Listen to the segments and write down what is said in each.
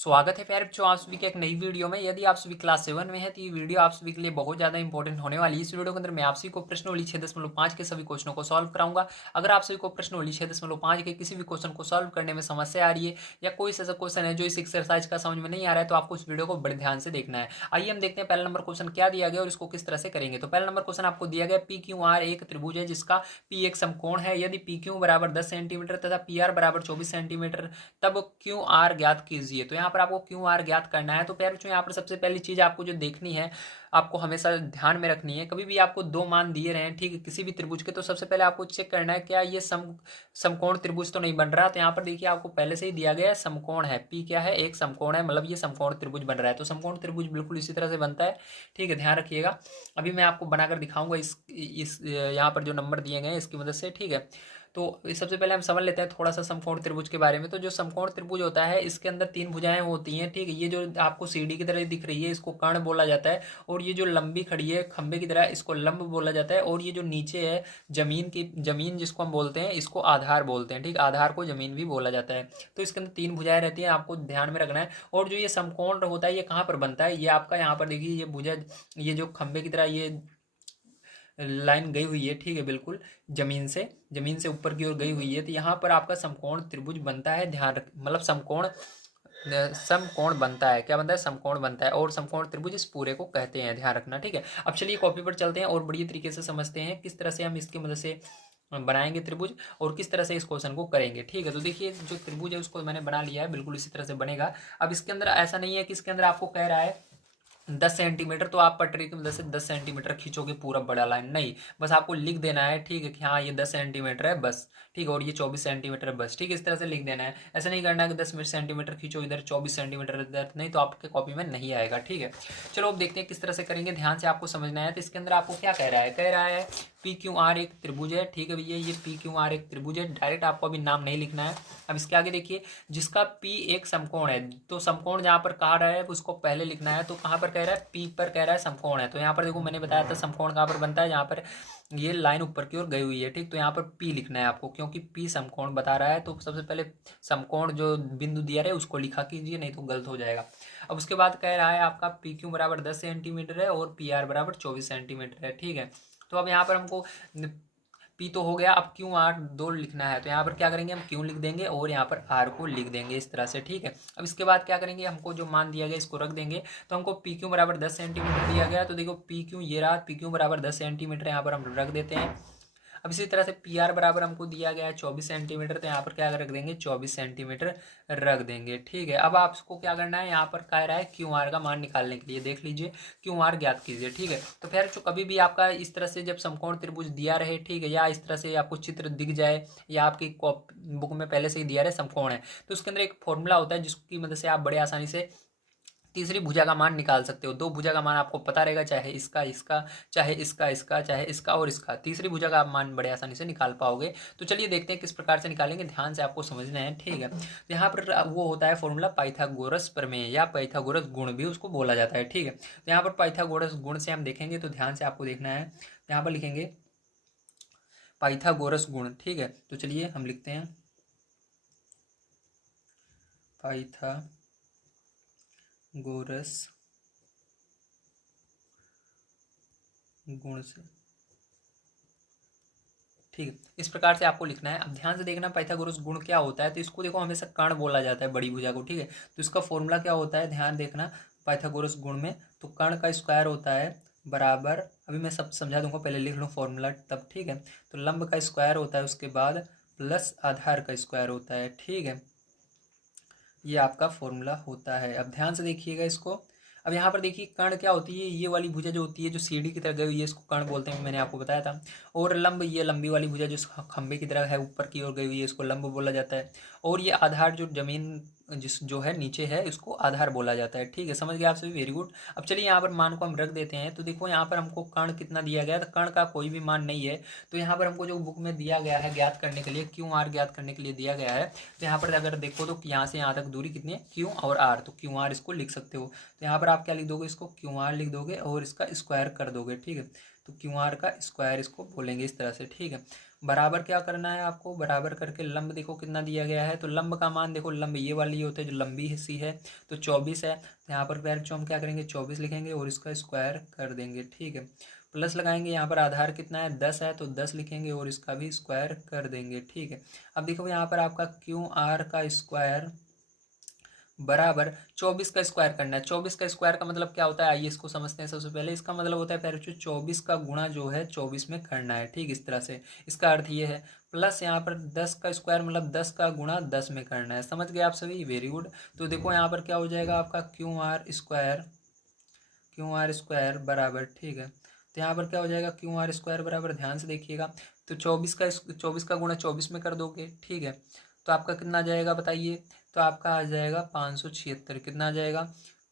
स्वागत है प्यारे बच्चों आप सभी के एक नई वीडियो में। यदि आप सभी क्लास 7 में है तो ये वीडियो आप सभी के लिए बहुत ज़्यादा इंपॉर्टेंट होने वाली है। इस वीडियो के अंदर मैं आप सभी को प्रश्नोवली 6.5 के सभी क्वेश्चनों को सॉल्व कराऊंगा। अगर आप सभी को प्रश्नोवली 6.5 के किसी भी क्वेश्चन को सॉल्व करने में समस्या आ रही है या कोई ऐसा क्वेश्चन है जो इस एक्सरसाइज का समझ में नहीं आ रहा है तो आपको इस वीडियो को बड़े ध्यान से देखना है। आइए हम देखते हैं पहला नंबर क्वेश्चन क्या दिया गया और इसको किस तरह से करेंगे। तो पहला नंबर क्वेश्चन आपको दिया गया पी क्यू आर एक त्रिभुज है जिसका पी एक समकोण है। यदि पी क्यू बराबर 10 सेंटीमीटर तथा पी आर बराबर 24 सेंटीमीटर तब क्यू आर ज्ञात कीजिए। तो यहाँ पर आपको क्यू आर ज्ञात करना है। तो प्यारे बच्चों यहाँ पर सबसे पहली चीज आपको जो देखनी है, आपको हमेशा ध्यान में रखनी है। कभी भी आपको दो मान दिए रहे हैं ठीक है किसी भी त्रिभुज के, तो सबसे पहले आपको चेक करना है क्या ये समकोण त्रिभुज तो नहीं बन रहा। तो यहाँ पर देखिए आपको पहले से ही दिया गया है समकोण है, पी क्या है एक समकोण है, मतलब ये समकोण त्रिभुज बन रहा है। तो समकोण त्रिभुज बिल्कुल इसी तरह से बनता है, ठीक है ध्यान रखिएगा। अभी मैं आपको बनाकर दिखाऊंगा इस यहाँ पर जो नंबर दिए गए हैं इसकी मदद से, ठीक है। तो सबसे पहले हम समझ लेते हैं थोड़ा सा समकोण त्रिभुज के बारे में। तो जो समकोण त्रिभुज होता है इसके अंदर तीन भुजाएं होती हैं, ठीक है। ये जो आपको सीढ़ी की तरह दिख रही है इसको कर्ण बोला जाता है, और ये जो लंबी खड़ी है खंबे की तरह इसको लंब बोला जाता है, और ये जो नीचे है जमीन जिसको हम बोलते हैं इसको आधार बोलते हैं, ठीक। आधार को जमीन भी बोला जाता है। तो इसके अंदर तीन भुजाएं रहती हैं, आपको ध्यान में रखना है। और जो ये समकोण होता है ये कहाँ पर बनता है, ये आपका यहाँ पर देखिए ये भुजा, ये जो खंबे की तरह ये लाइन गई हुई है, ठीक है बिल्कुल जमीन से ऊपर की ओर गई हुई है। तो यहाँ पर आपका समकोण त्रिभुज बनता है, ध्यान रख मतलब समकोण बनता है। क्या बनता है, समकोण बनता है, और समकोण त्रिभुज इस पूरे को कहते हैं, ध्यान रखना, ठीक है। अब चलिए कॉपी पर चलते हैं और बढ़िया तरीके से समझते हैं किस तरह से हम इसकी मदद से बनाएंगे त्रिभुज और किस तरह से इस क्वेश्चन को करेंगे, ठीक है। तो देखिए जो त्रिभुज है उसको मैंने बना लिया है, बिल्कुल इसी तरह से बनेगा। अब इसके अंदर ऐसा नहीं है कि इसके अंदर आपको कह रहा है 10 सेंटीमीटर, तो आप पटरी की मदद से 10 सेंटीमीटर खींचोगे पूरा बड़ा लाइन, नहीं, बस आपको लिख देना है, ठीक है कि हाँ ये 10 सेंटीमीटर है बस, ठीक है, और ये 24 सेंटीमीटर है बस, ठीक है। इस तरह से लिख देना है, ऐसा नहीं करना है कि 10 सेंटीमीटर खींचो इधर 24 सेंटीमीटर इधर, नहीं तो आपके कॉपी में नहीं आएगा, ठीक है। चलो अब देखते हैं किस तरह से करेंगे, ध्यान से आपको समझना है। तो इसके अंदर आपको क्या कह रहा है पी क्यू आर एक त्रिभुज है, ठीक है भैया, ये पी क्यू आर एक त्रिभुज है। डायरेक्ट आपको अभी नाम नहीं लिखना है। अब इसके आगे देखिए जिसका पी एक समकोण है, तो समकोण जहाँ पर कहा रहा है उसको पहले लिखना है। तो कहाँ पर कह रहा है, पी पर कह रहा है समकोण है। तो यहाँ पर देखो मैंने बताया था समकोण कहाँ पर बनता है, यहाँ पर ये लाइन ऊपर की ओर गई हुई है, ठीक। तो यहाँ पर पी लिखना है आपको क्योंकि पी समकोण बता रहा है। तो सबसे पहले समकोण जो बिंदु दिया रहे उसको लिखा कीजिए, नहीं तो गलत हो जाएगा। अब उसके बाद कह रहा है आपका पी क्यू बराबर 10 सेंटीमीटर है और पी आर बराबर 24 सेंटीमीटर है, ठीक है। तो अब यहाँ पर हमको पी तो हो गया, अब क्यू आर दो लिखना है। तो यहाँ पर क्या करेंगे, हम क्यू लिख देंगे और यहाँ पर आर को लिख देंगे इस तरह से, ठीक है। अब इसके बाद क्या करेंगे, हमको जो मान दिया गया इसको रख देंगे। तो हमको पी क्यू बराबर 10 सेंटीमीटर दिया गया, तो देखो पी क्यू ये रहा, पी क्यू बराबर 10 सेंटीमीटर यहाँ पर हम रख देते हैं। अब इसी तरह से पी आर बराबर हमको दिया गया है 24 सेंटीमीटर, तो यहाँ पर क्या रख देंगे 24 सेंटीमीटर रख देंगे, ठीक है। अब आपको क्या करना है, यहाँ पर कह रहा है क्यू आर का मान निकालने के लिए, देख लीजिए क्यू आर ज्ञात कीजिए, ठीक है। तो फिर जो कभी भी आपका इस तरह से जब समकोण त्रिभुज दिया रहे, ठीक है, या इस तरह से आपको चित्र दिख जाए या आपकी बुक में पहले से ही दिया रहे समकोण है, तो उसके अंदर एक फॉर्मूला होता है जिसकी मदद से आप बड़े आसानी से तीसरी भुजा का मान निकाल सकते हो। दो भुजा का मान आपको पता रहेगा, चाहे इसका इसका चाहे इसका चाहे इसका और इसका, तीसरी भुजा का आप मान बड़े आसानी से निकाल पाओगे। तो चलिए देखते हैं किस प्रकार से निकालेंगे, ध्यान से आपको समझना है, ठीक है। तो यहाँ पर वो होता है फॉर्मूला पाइथागोरस प्रमेय या पाइथागोरस गुण भी उसको बोला जाता है, ठीक है। तो यहाँ पर पाइथागोरस गुण से हम देखेंगे, तो ध्यान से आपको देखना है। यहाँ पर लिखेंगे पाइथागोरस गुण, ठीक है। तो चलिए हम लिखते हैं पाइथागोरस गुण से, ठीक है। इस प्रकार से आपको लिखना है। अब ध्यान से देखना पाइथागोरस गुण क्या होता है। तो इसको देखो हमेशा कर्ण बोला जाता है बड़ी भुजा को, ठीक है। तो इसका फॉर्मूला क्या होता है, ध्यान देखना पाइथागोरस गुण में। तो कर्ण का स्क्वायर होता है बराबर, अभी मैं सब समझा दूंगा, पहले लिख लूँ फॉर्मूला तब, ठीक है। तो लंब का स्क्वायर होता है, उसके बाद प्लस आधार का स्क्वायर होता है, ठीक है। ये आपका फॉर्मूला होता है। अब ध्यान से देखिएगा इसको। अब यहाँ पर देखिए कर्ण क्या होती है, ये वाली भुजा जो होती है जो सीढ़ी की तरह गई हुई है इसको कर्ण बोलते हैं, मैंने आपको बताया था। और लंब, ये लंबी वाली भुजा जो खंबे की तरह है ऊपर की ओर गई हुई है इसको लंब बोला जाता है। और ये आधार जो जमीन जो है नीचे है इसको आधार बोला जाता है, ठीक है। समझ गए आप सभी, वेरी गुड। अब चलिए यहाँ पर मान को हम रख देते हैं। तो देखो यहाँ पर हमको कर्ण कितना दिया गया, तो कर्ण का कोई भी मान नहीं है। तो यहाँ पर हमको जो बुक में दिया गया है ज्ञात करने के लिए, क्यू आर ज्ञात करने के लिए दिया गया है। तो यहाँ पर अगर देखो तो यहाँ से यहाँ तक दूरी कितनी है, क्यू और आर, तो क्यू आर इसको लिख सकते हो। तो यहाँ पर आप क्या लिख दोगे, इसको क्यू आर लिख दोगे और इसका स्क्वायर कर दोगे, ठीक है। तो क्यू आर का स्क्वायर इसको बोलेंगे इस तरह से, ठीक है। बराबर क्या करना है आपको, बराबर करके लंब देखो कितना दिया गया है, तो लंब का मान देखो, लंब ये वाली होते हैं जो लंबी हिस्सी है, तो 24 है। तो यहाँ पर पैर जो हम क्या करेंगे 24 लिखेंगे और इसका स्क्वायर कर देंगे, ठीक है। प्लस लगाएंगे, यहाँ पर आधार कितना है 10 है, तो 10 लिखेंगे और इसका भी स्क्वायर कर देंगे, ठीक है। अब देखो यहाँ पर आपका क्यू आर का स्क्वायर बराबर 24 का स्क्वायर करना है। 24 का स्क्वायर का मतलब क्या होता है, आइए इसको समझते हैं। सबसे पहले इसका मतलब होता है पैर 24 का गुणा जो है 24 में करना है, ठीक, इस तरह से। इसका अर्थ ये है। प्लस यहाँ पर 10 का स्क्वायर मतलब 10 का गुणा 10 में करना है। समझ गए आप सभी, वेरी गुड। तो देखो यहाँ पर क्या हो जाएगा आपका क्यू आर स्क्वायर बराबर, ठीक है। तो यहाँ पर क्या हो जाएगा क्यू आर स्क्वायर बराबर, ध्यान से देखिएगा, तो 24 का गुणा 24 में कर दोगे, ठीक है। तो आपका कितना आ जाएगा बताइए, तो आपका आ जाएगा 576। कितना आ जाएगा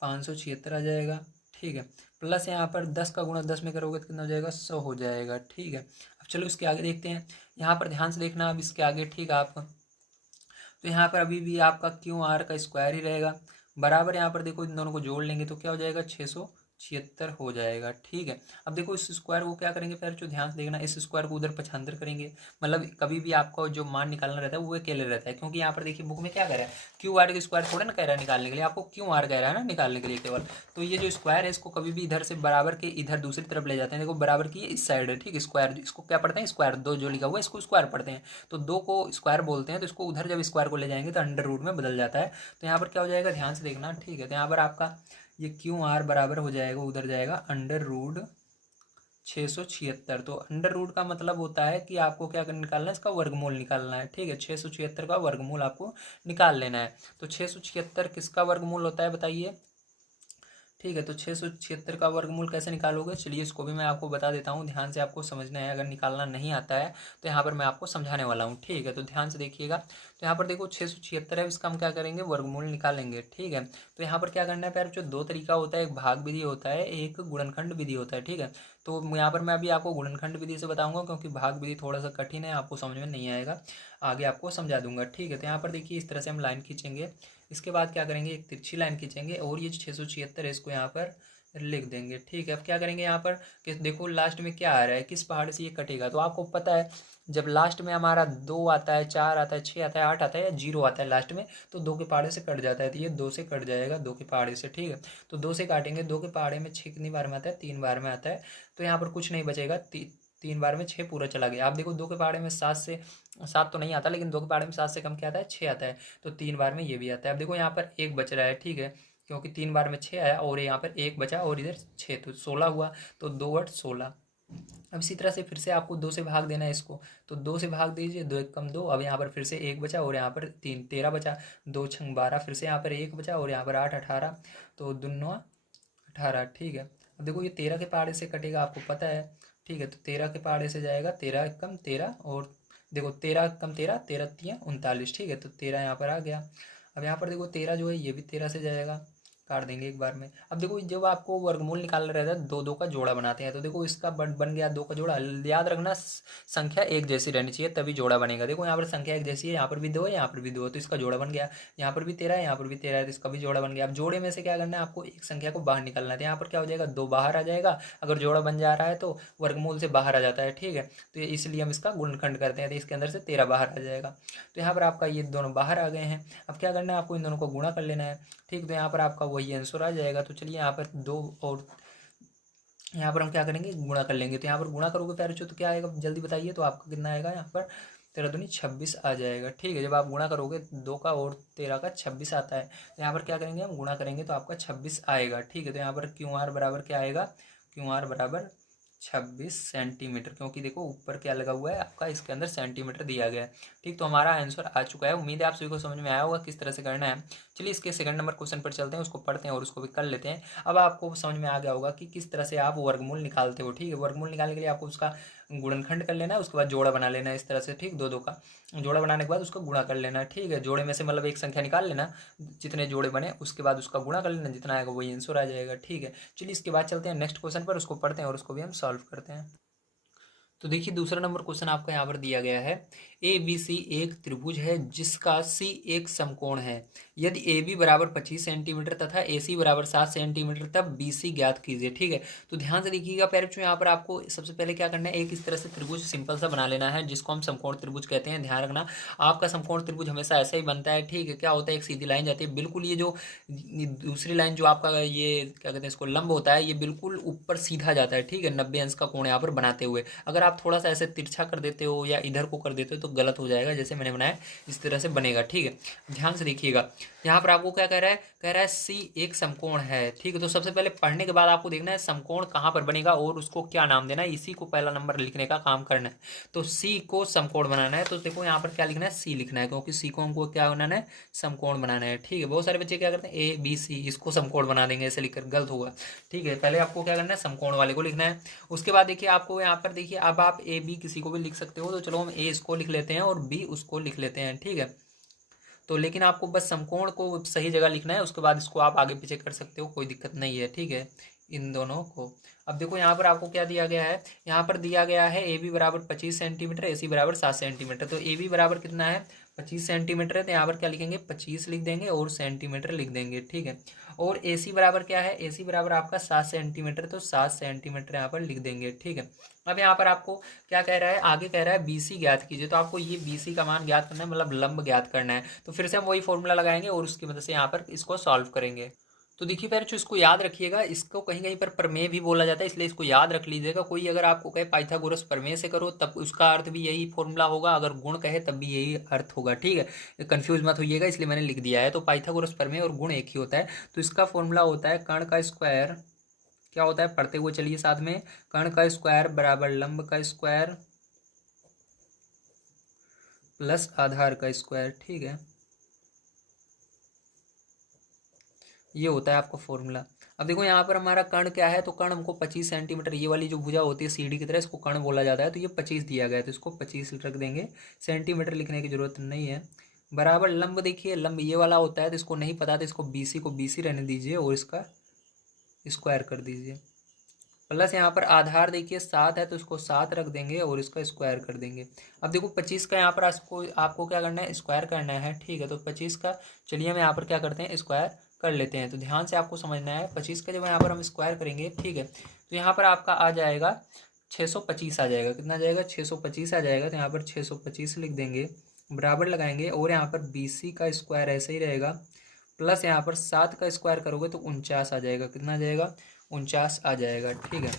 576 आ जाएगा, ठीक है। प्लस यहाँ पर 10 का गुणा 10 में करोगे तो कितना हो जाएगा 100 हो जाएगा, ठीक है। अब चलो इसके आगे देखते हैं, यहाँ पर ध्यान से देखना अब इसके आगे, ठीक है। आप तो यहाँ पर अभी भी आपका क्यू आर का स्क्वायर ही रहेगा बराबर, यहाँ पर देखो इन दोनों को जोड़ लेंगे तो क्या हो जाएगा 676 हो जाएगा, ठीक है। अब देखो इस स्क्वायर को क्या करेंगे फिर, जो ध्यान से देखना, इस स्क्वायर को उधर पक्षांतर करेंगे, मतलब कभी भी आपको जो मान निकालना रहता है वो अकेले रहता है, क्योंकि यहाँ पर देखिए बुक में क्या कह रहा है, क्यू आर का स्क्वायर थोड़ा ना कह रहा है निकालने के लिए, आपको क्यू आर कह रहा है ना निकालने के लिए केवल। तो ये जो स्क्वायर है इसको कभी भी इधर से बराबर के इधर दूसरी तरफ ले जाते हैं, देखो बराबर की इस साइड है, ठीक, स्क्वायर इसको क्या पढ़ते हैं स्क्वायर, दो जो लिखा हुआ है इसको स्क्वायर पढ़ते हैं, तो दो को स्क्वायर बोलते हैं, तो इसको उधर जब स्क्वायर को ले जाएंगे तो अंडर रूट में बदल जाता है। तो यहाँ पर क्या हो जाएगा ध्यान से देखना, ठीक है। तो यहाँ पर आपका ये क्यू आर बराबर हो जाएगा, उधर जाएगा अंडर रूट 676। तो अंडर रूट का मतलब होता है कि आपको क्या निकालना है, इसका वर्गमूल निकालना है, ठीक है। 676 का वर्गमूल आपको निकाल लेना है। तो 676 किसका वर्गमूल होता है बताइए, ठीक है। तो 676 का वर्गमूल कैसे निकालोगे, चलिए इसको भी मैं आपको बता देता हूँ, ध्यान से आपको समझना है। अगर निकालना नहीं आता है तो यहाँ पर मैं आपको समझाने वाला हूँ, ठीक है। तो ध्यान से देखिएगा, तो यहाँ पर देखो 676 है, इसका हम क्या करेंगे वर्गमूल निकालेंगे, ठीक है। तो यहाँ पर क्या करना है पैर, जो दो तरीका होता है, एक भाग विधि होता है, एक गुणनखंड विधि होता है, ठीक है। तो यहाँ पर मैं अभी आपको गुणनखंड विधि से बताऊंगा, क्योंकि भाग विधि थोड़ा सा कठिन है, आपको समझ में नहीं आएगा, आगे आपको समझा दूंगा, ठीक है। तो यहाँ पर देखिए इस तरह से हम लाइन खींचेंगे, इसके बाद क्या करेंगे एक तिरछी लाइन खींचेंगे और ये 676 है इसको यहाँ पर लिख देंगे, ठीक है। अब क्या करेंगे यहाँ पर कि देखो लास्ट में क्या आ रहा है, किस पहाड़ से ये कटेगा, तो आपको पता है जब लास्ट में हमारा 2 आता है, 4 आता है, 6 आता है, 8 आता है या 0 आता है लास्ट में, तो 2 के पहाड़े से कट जाता है, तो ये 2 से कट जाएगा, 2 के पहाड़े से, ठीक है। तो 2 से काटेंगे, 2 के पहाड़े में 6 कितनी बार में आता है 3 बार में आता है, तो यहाँ पर कुछ नहीं बचेगा, 3 बार में 6 पूरा चला गया। आप देखो 2 के पहाड़े में 7 तो नहीं आता, लेकिन 2 के पहाड़े में 7 से कम क्या आता है 6 आता है, तो 3 बार में ये भी आता है। अब देखो यहाँ पर एक बच रहा है, ठीक है, क्योंकि 3 बार में 6 आया और यहाँ पर एक बचा और इधर 6, तो 16 हुआ, तो 2 × 8 = 16। अब इसी तरह से फिर से आपको 2 से भाग देना है इसको, तो 2 से भाग दीजिए, 2 × 1 = 2। अब यहाँ पर फिर से एक बचा और यहाँ पर 3 13 बचा, 2 × 12, फिर से यहाँ पर एक बचा और यहाँ पर 8 18, तो 2 × 18, ठीक है। अब देखो ये 13 के पहाड़े से कटेगा, आपको पता है, ठीक है। तो 13 के पहाड़े से जाएगा, 13 × 13 और देखो 13 × 13 13 × 3 = 39, ठीक है। तो 13 यहाँ पर आ गया। अब यहाँ पर देखो 13 जो है ये भी 13 से जाएगा, काट देंगे एक बार में। अब देखो जब आपको वर्गमूल निकालना रहता है, दो दो का जोड़ा बनाते हैं, तो देखो इसका बन गया 2 का जोड़ा। याद रखना संख्या एक जैसी रहनी चाहिए तभी जोड़ा बनेगा। देखो यहाँ पर संख्या एक जैसी है, यहाँ पर भी 2 है, यहाँ पर भी 2 है, तो इसका जोड़ा बन गया। यहाँ पर भी 13 है, यहाँ पर भी 13 है, तो इसका भी जोड़ा बन गया। अब जोड़े में से क्या करना है, आपको एक संख्या को बाहर निकालना है, तो यहाँ पर क्या हो जाएगा 2 बाहर आ जाएगा, अगर जोड़ा बन जा रहा है तो वर्गमूल से बाहर आ जाता है, ठीक है। तो इसलिए हम इसका गुणनखंड करते हैं, तो इसके अंदर से 13 बाहर आ जाएगा। तो यहाँ पर आपका ये दोनों बाहर आ गए हैं। अब क्या करना है, आपको इन दोनों को गुणा कर लेना है, ठीक। तो यहाँ पर आपका वही आंसर आ जाएगा। तो चलिए यहाँ पर 2 और यहाँ पर हम क्या करेंगे गुणा कर लेंगे, तो यहाँ पर गुणा करोगे प्यारे तो क्या आएगा जल्दी बताइए, तो आपका कितना आएगा यहाँ पर 13 दूनी 26 आ जाएगा, ठीक है। जब आप गुणा करोगे 2 का और 13 का 26 आता है, तो यहाँ पर क्या करेंगे हम गुणा करेंगे तो आपका 26 आएगा, ठीक है। तो यहाँ पर क्यू आर बराबर क्या आएगा, क्यू आर बराबर 26 सेंटीमीटर, क्योंकि देखो ऊपर क्या लगा हुआ है आपका, इसके अंदर सेंटीमीटर दिया गया है, ठीक। तो हमारा आंसर आ चुका है। उम्मीद है आप सभी को समझ में आया होगा किस तरह से करना है। चलिए इसके सेकंड नंबर क्वेश्चन पर चलते हैं, उसको पढ़ते हैं और उसको भी कर लेते हैं। अब आपको समझ में आ गया होगा कि किस तरह से आप वर्गमूल निकालते हो, ठीक है। वर्गमूल निकालने के लिए आपको उसका गुणनखंड कर लेना है, उसके बाद जोड़ा बना लेना है इस तरह से, ठीक। 2 2 का जोड़ा बनाने के बाद उसको गुणा कर लेना है, ठीक है। जोड़े में से मतलब एक संख्या निकाल लेना, जितने जोड़े बने उसके बाद उसका गुणा कर लेना, जितना आएगा वही आंसर आ जाएगा, ठीक है। चलिए इसके बाद चलते हैं नेक्स्ट क्वेश्चन पर, उसको पढ़ते हैं और उसको भी हम सॉल्व करते हैं। तो देखिए दूसरा नंबर क्वेश्चन आपका यहाँ पर दिया गया है, ABC एक त्रिभुज है जिसका C एक समकोण है। यदि AB बराबर 25 सेंटीमीटर तथा AC बराबर 7 सेंटीमीटर तब BC ज्ञात कीजिए। ठीक है, तो ध्यान से देखिएगा प्यारे बच्चों, यहाँ पर आपको सबसे पहले क्या करना है, एक इस तरह से त्रिभुज सिंपल सा बना लेना है जिसको हम समकोण त्रिभुज कहते हैं। ध्यान रखना आपका समकोण त्रिभुज हमेशा ऐसा ही बनता है। ठीक है, क्या होता है, एक सीधी लाइन जाती है, बिल्कुल ये जो दूसरी लाइन जो आपका ये क्या कहते हैं इसको लंब होता है, ये बिल्कुल ऊपर सीधा जाता है। ठीक है, 90 अंश का कोण यहाँ पर बनाते हुए। अगर आप थोड़ा सा ऐसे तिरछा कर देते हो या इधर को कर देते हो तो गलत हो जाएगा। जैसे मैंने बनाया इस तरह से बनेगा। ठीक है, ध्यान से देखिएगा, यहाँ पर आपको क्या कह रहा है, कह रहा है सी एक समकोण है। ठीक है, तो सबसे पहले पढ़ने के बाद आपको देखना है समकोण कहाँ पर बनेगा और उसको क्या नाम देना है, इसी को पहला नंबर लिखने का काम करना है। तो सी को समकोण बनाना है, तो देखो यहाँ पर क्या लिखना है, सी लिखना है, क्योंकि सी को हमको क्या बनाना है, समकोण बनाना है। ठीक है, बहुत सारे बच्चे क्या करते हैं ABC, इसको समकोण बना देंगे, ऐसे लिखकर गलत होगा। ठीक है, पहले आपको क्या करना है, समकोण वाले को लिखना है। उसके बाद देखिए आपको यहाँ पर देखिए, अब आप AB किसी को भी लिख सकते हो, तो चलो हम A इसको लिख लेते हैं और B उसको लिख लेते हैं। ठीक है, तो लेकिन आपको बस समकोण को सही जगह लिखना है, उसके बाद इसको आप आगे पीछे कर सकते हो, कोई दिक्कत नहीं है। ठीक है, इन दोनों को अब देखो यहाँ पर आपको क्या दिया गया है, यहाँ पर दिया गया है AB बराबर 25 सेंटीमीटर, AC बराबर 7 सेंटीमीटर। तो AB बराबर कितना है, 25 सेंटीमीटर है, तो यहाँ पर क्या लिखेंगे, 25 लिख देंगे और सेंटीमीटर लिख देंगे। ठीक है, और AC बराबर क्या है, AC बराबर आपका 7 सेंटीमीटर, तो 7 सेंटीमीटर यहाँ पर लिख देंगे। ठीक है, अब यहाँ पर आपको क्या कह रहा है, आगे कह रहा है BC ज्ञात कीजिए, तो आपको ये BC का मान ज्ञात करना है, मतलब लंब ज्ञात करना है। तो फिर से हम वही फॉर्मूला लगाएंगे और उसकी मदद से यहाँ पर इसको सॉल्व करेंगे। तो देखिए पैर, इसको याद रखिएगा, इसको कहीं कहीं पर प्रमेय भी बोला जाता है, इसलिए इसको याद रख लीजिएगा। कोई अगर आपको कहे पाइथागोरस प्रमेय से करो, तब उसका अर्थ भी यही फॉर्मूला होगा, अगर गुण कहे तब भी यही अर्थ होगा। ठीक है, कंफ्यूज मत होइएगा, इसलिए मैंने लिख दिया है। तो पाइथागोरस प्रमेय और गुण एक ही होता है। तो इसका फॉर्मूला होता है कर्ण का स्क्वायर, क्या होता है पढ़ते हुए चलिए साथ में, कर्ण का स्क्वायर बराबर लंब का स्क्वायर प्लस आधार का स्क्वायर। ठीक है, ये होता है आपका फॉर्मूला। अब देखो यहाँ पर हमारा कर्ण क्या है, तो कर्ण हमको 25 सेंटीमीटर, ये वाली जो भुजा होती है सीढ़ी की तरह, इसको कर्ण बोला जाता है। तो ये 25 दिया गया है, तो इसको 25 रख देंगे, सेंटीमीटर लिखने की जरूरत नहीं है। बराबर लंब, देखिए लंब ये वाला होता है, तो इसको नहीं पता, तो इसको BC को BC रहने दीजिए और इसका स्क्वायर कर दीजिए। प्लस यहाँ पर आधार देखिए 7 है, तो इसको 7 रख देंगे और इसका स्क्वायर कर देंगे। अब देखो 25 का यहाँ पर आपको क्या करना है, स्क्वायर करना है। ठीक है, तो 25 का चलिए हम यहाँ पर क्या करते हैं, स्क्वायर कर लेते हैं। तो ध्यान से आपको समझना है, 25 का जब यहाँ पर हम स्क्वायर करेंगे, ठीक है, तो यहाँ पर आपका आ जाएगा 625 आ जाएगा। कितना आ जाएगा, 625 आ जाएगा। तो यहाँ पर 625 लिख देंगे, बराबर लगाएंगे, और यहाँ पर BC का स्क्वायर ऐसे ही रहेगा, प्लस यहाँ पर 7 का स्क्वायर करोगे तो 49 आ जाएगा। कितना आ जाएगा, 49 आ जाएगा। ठीक है,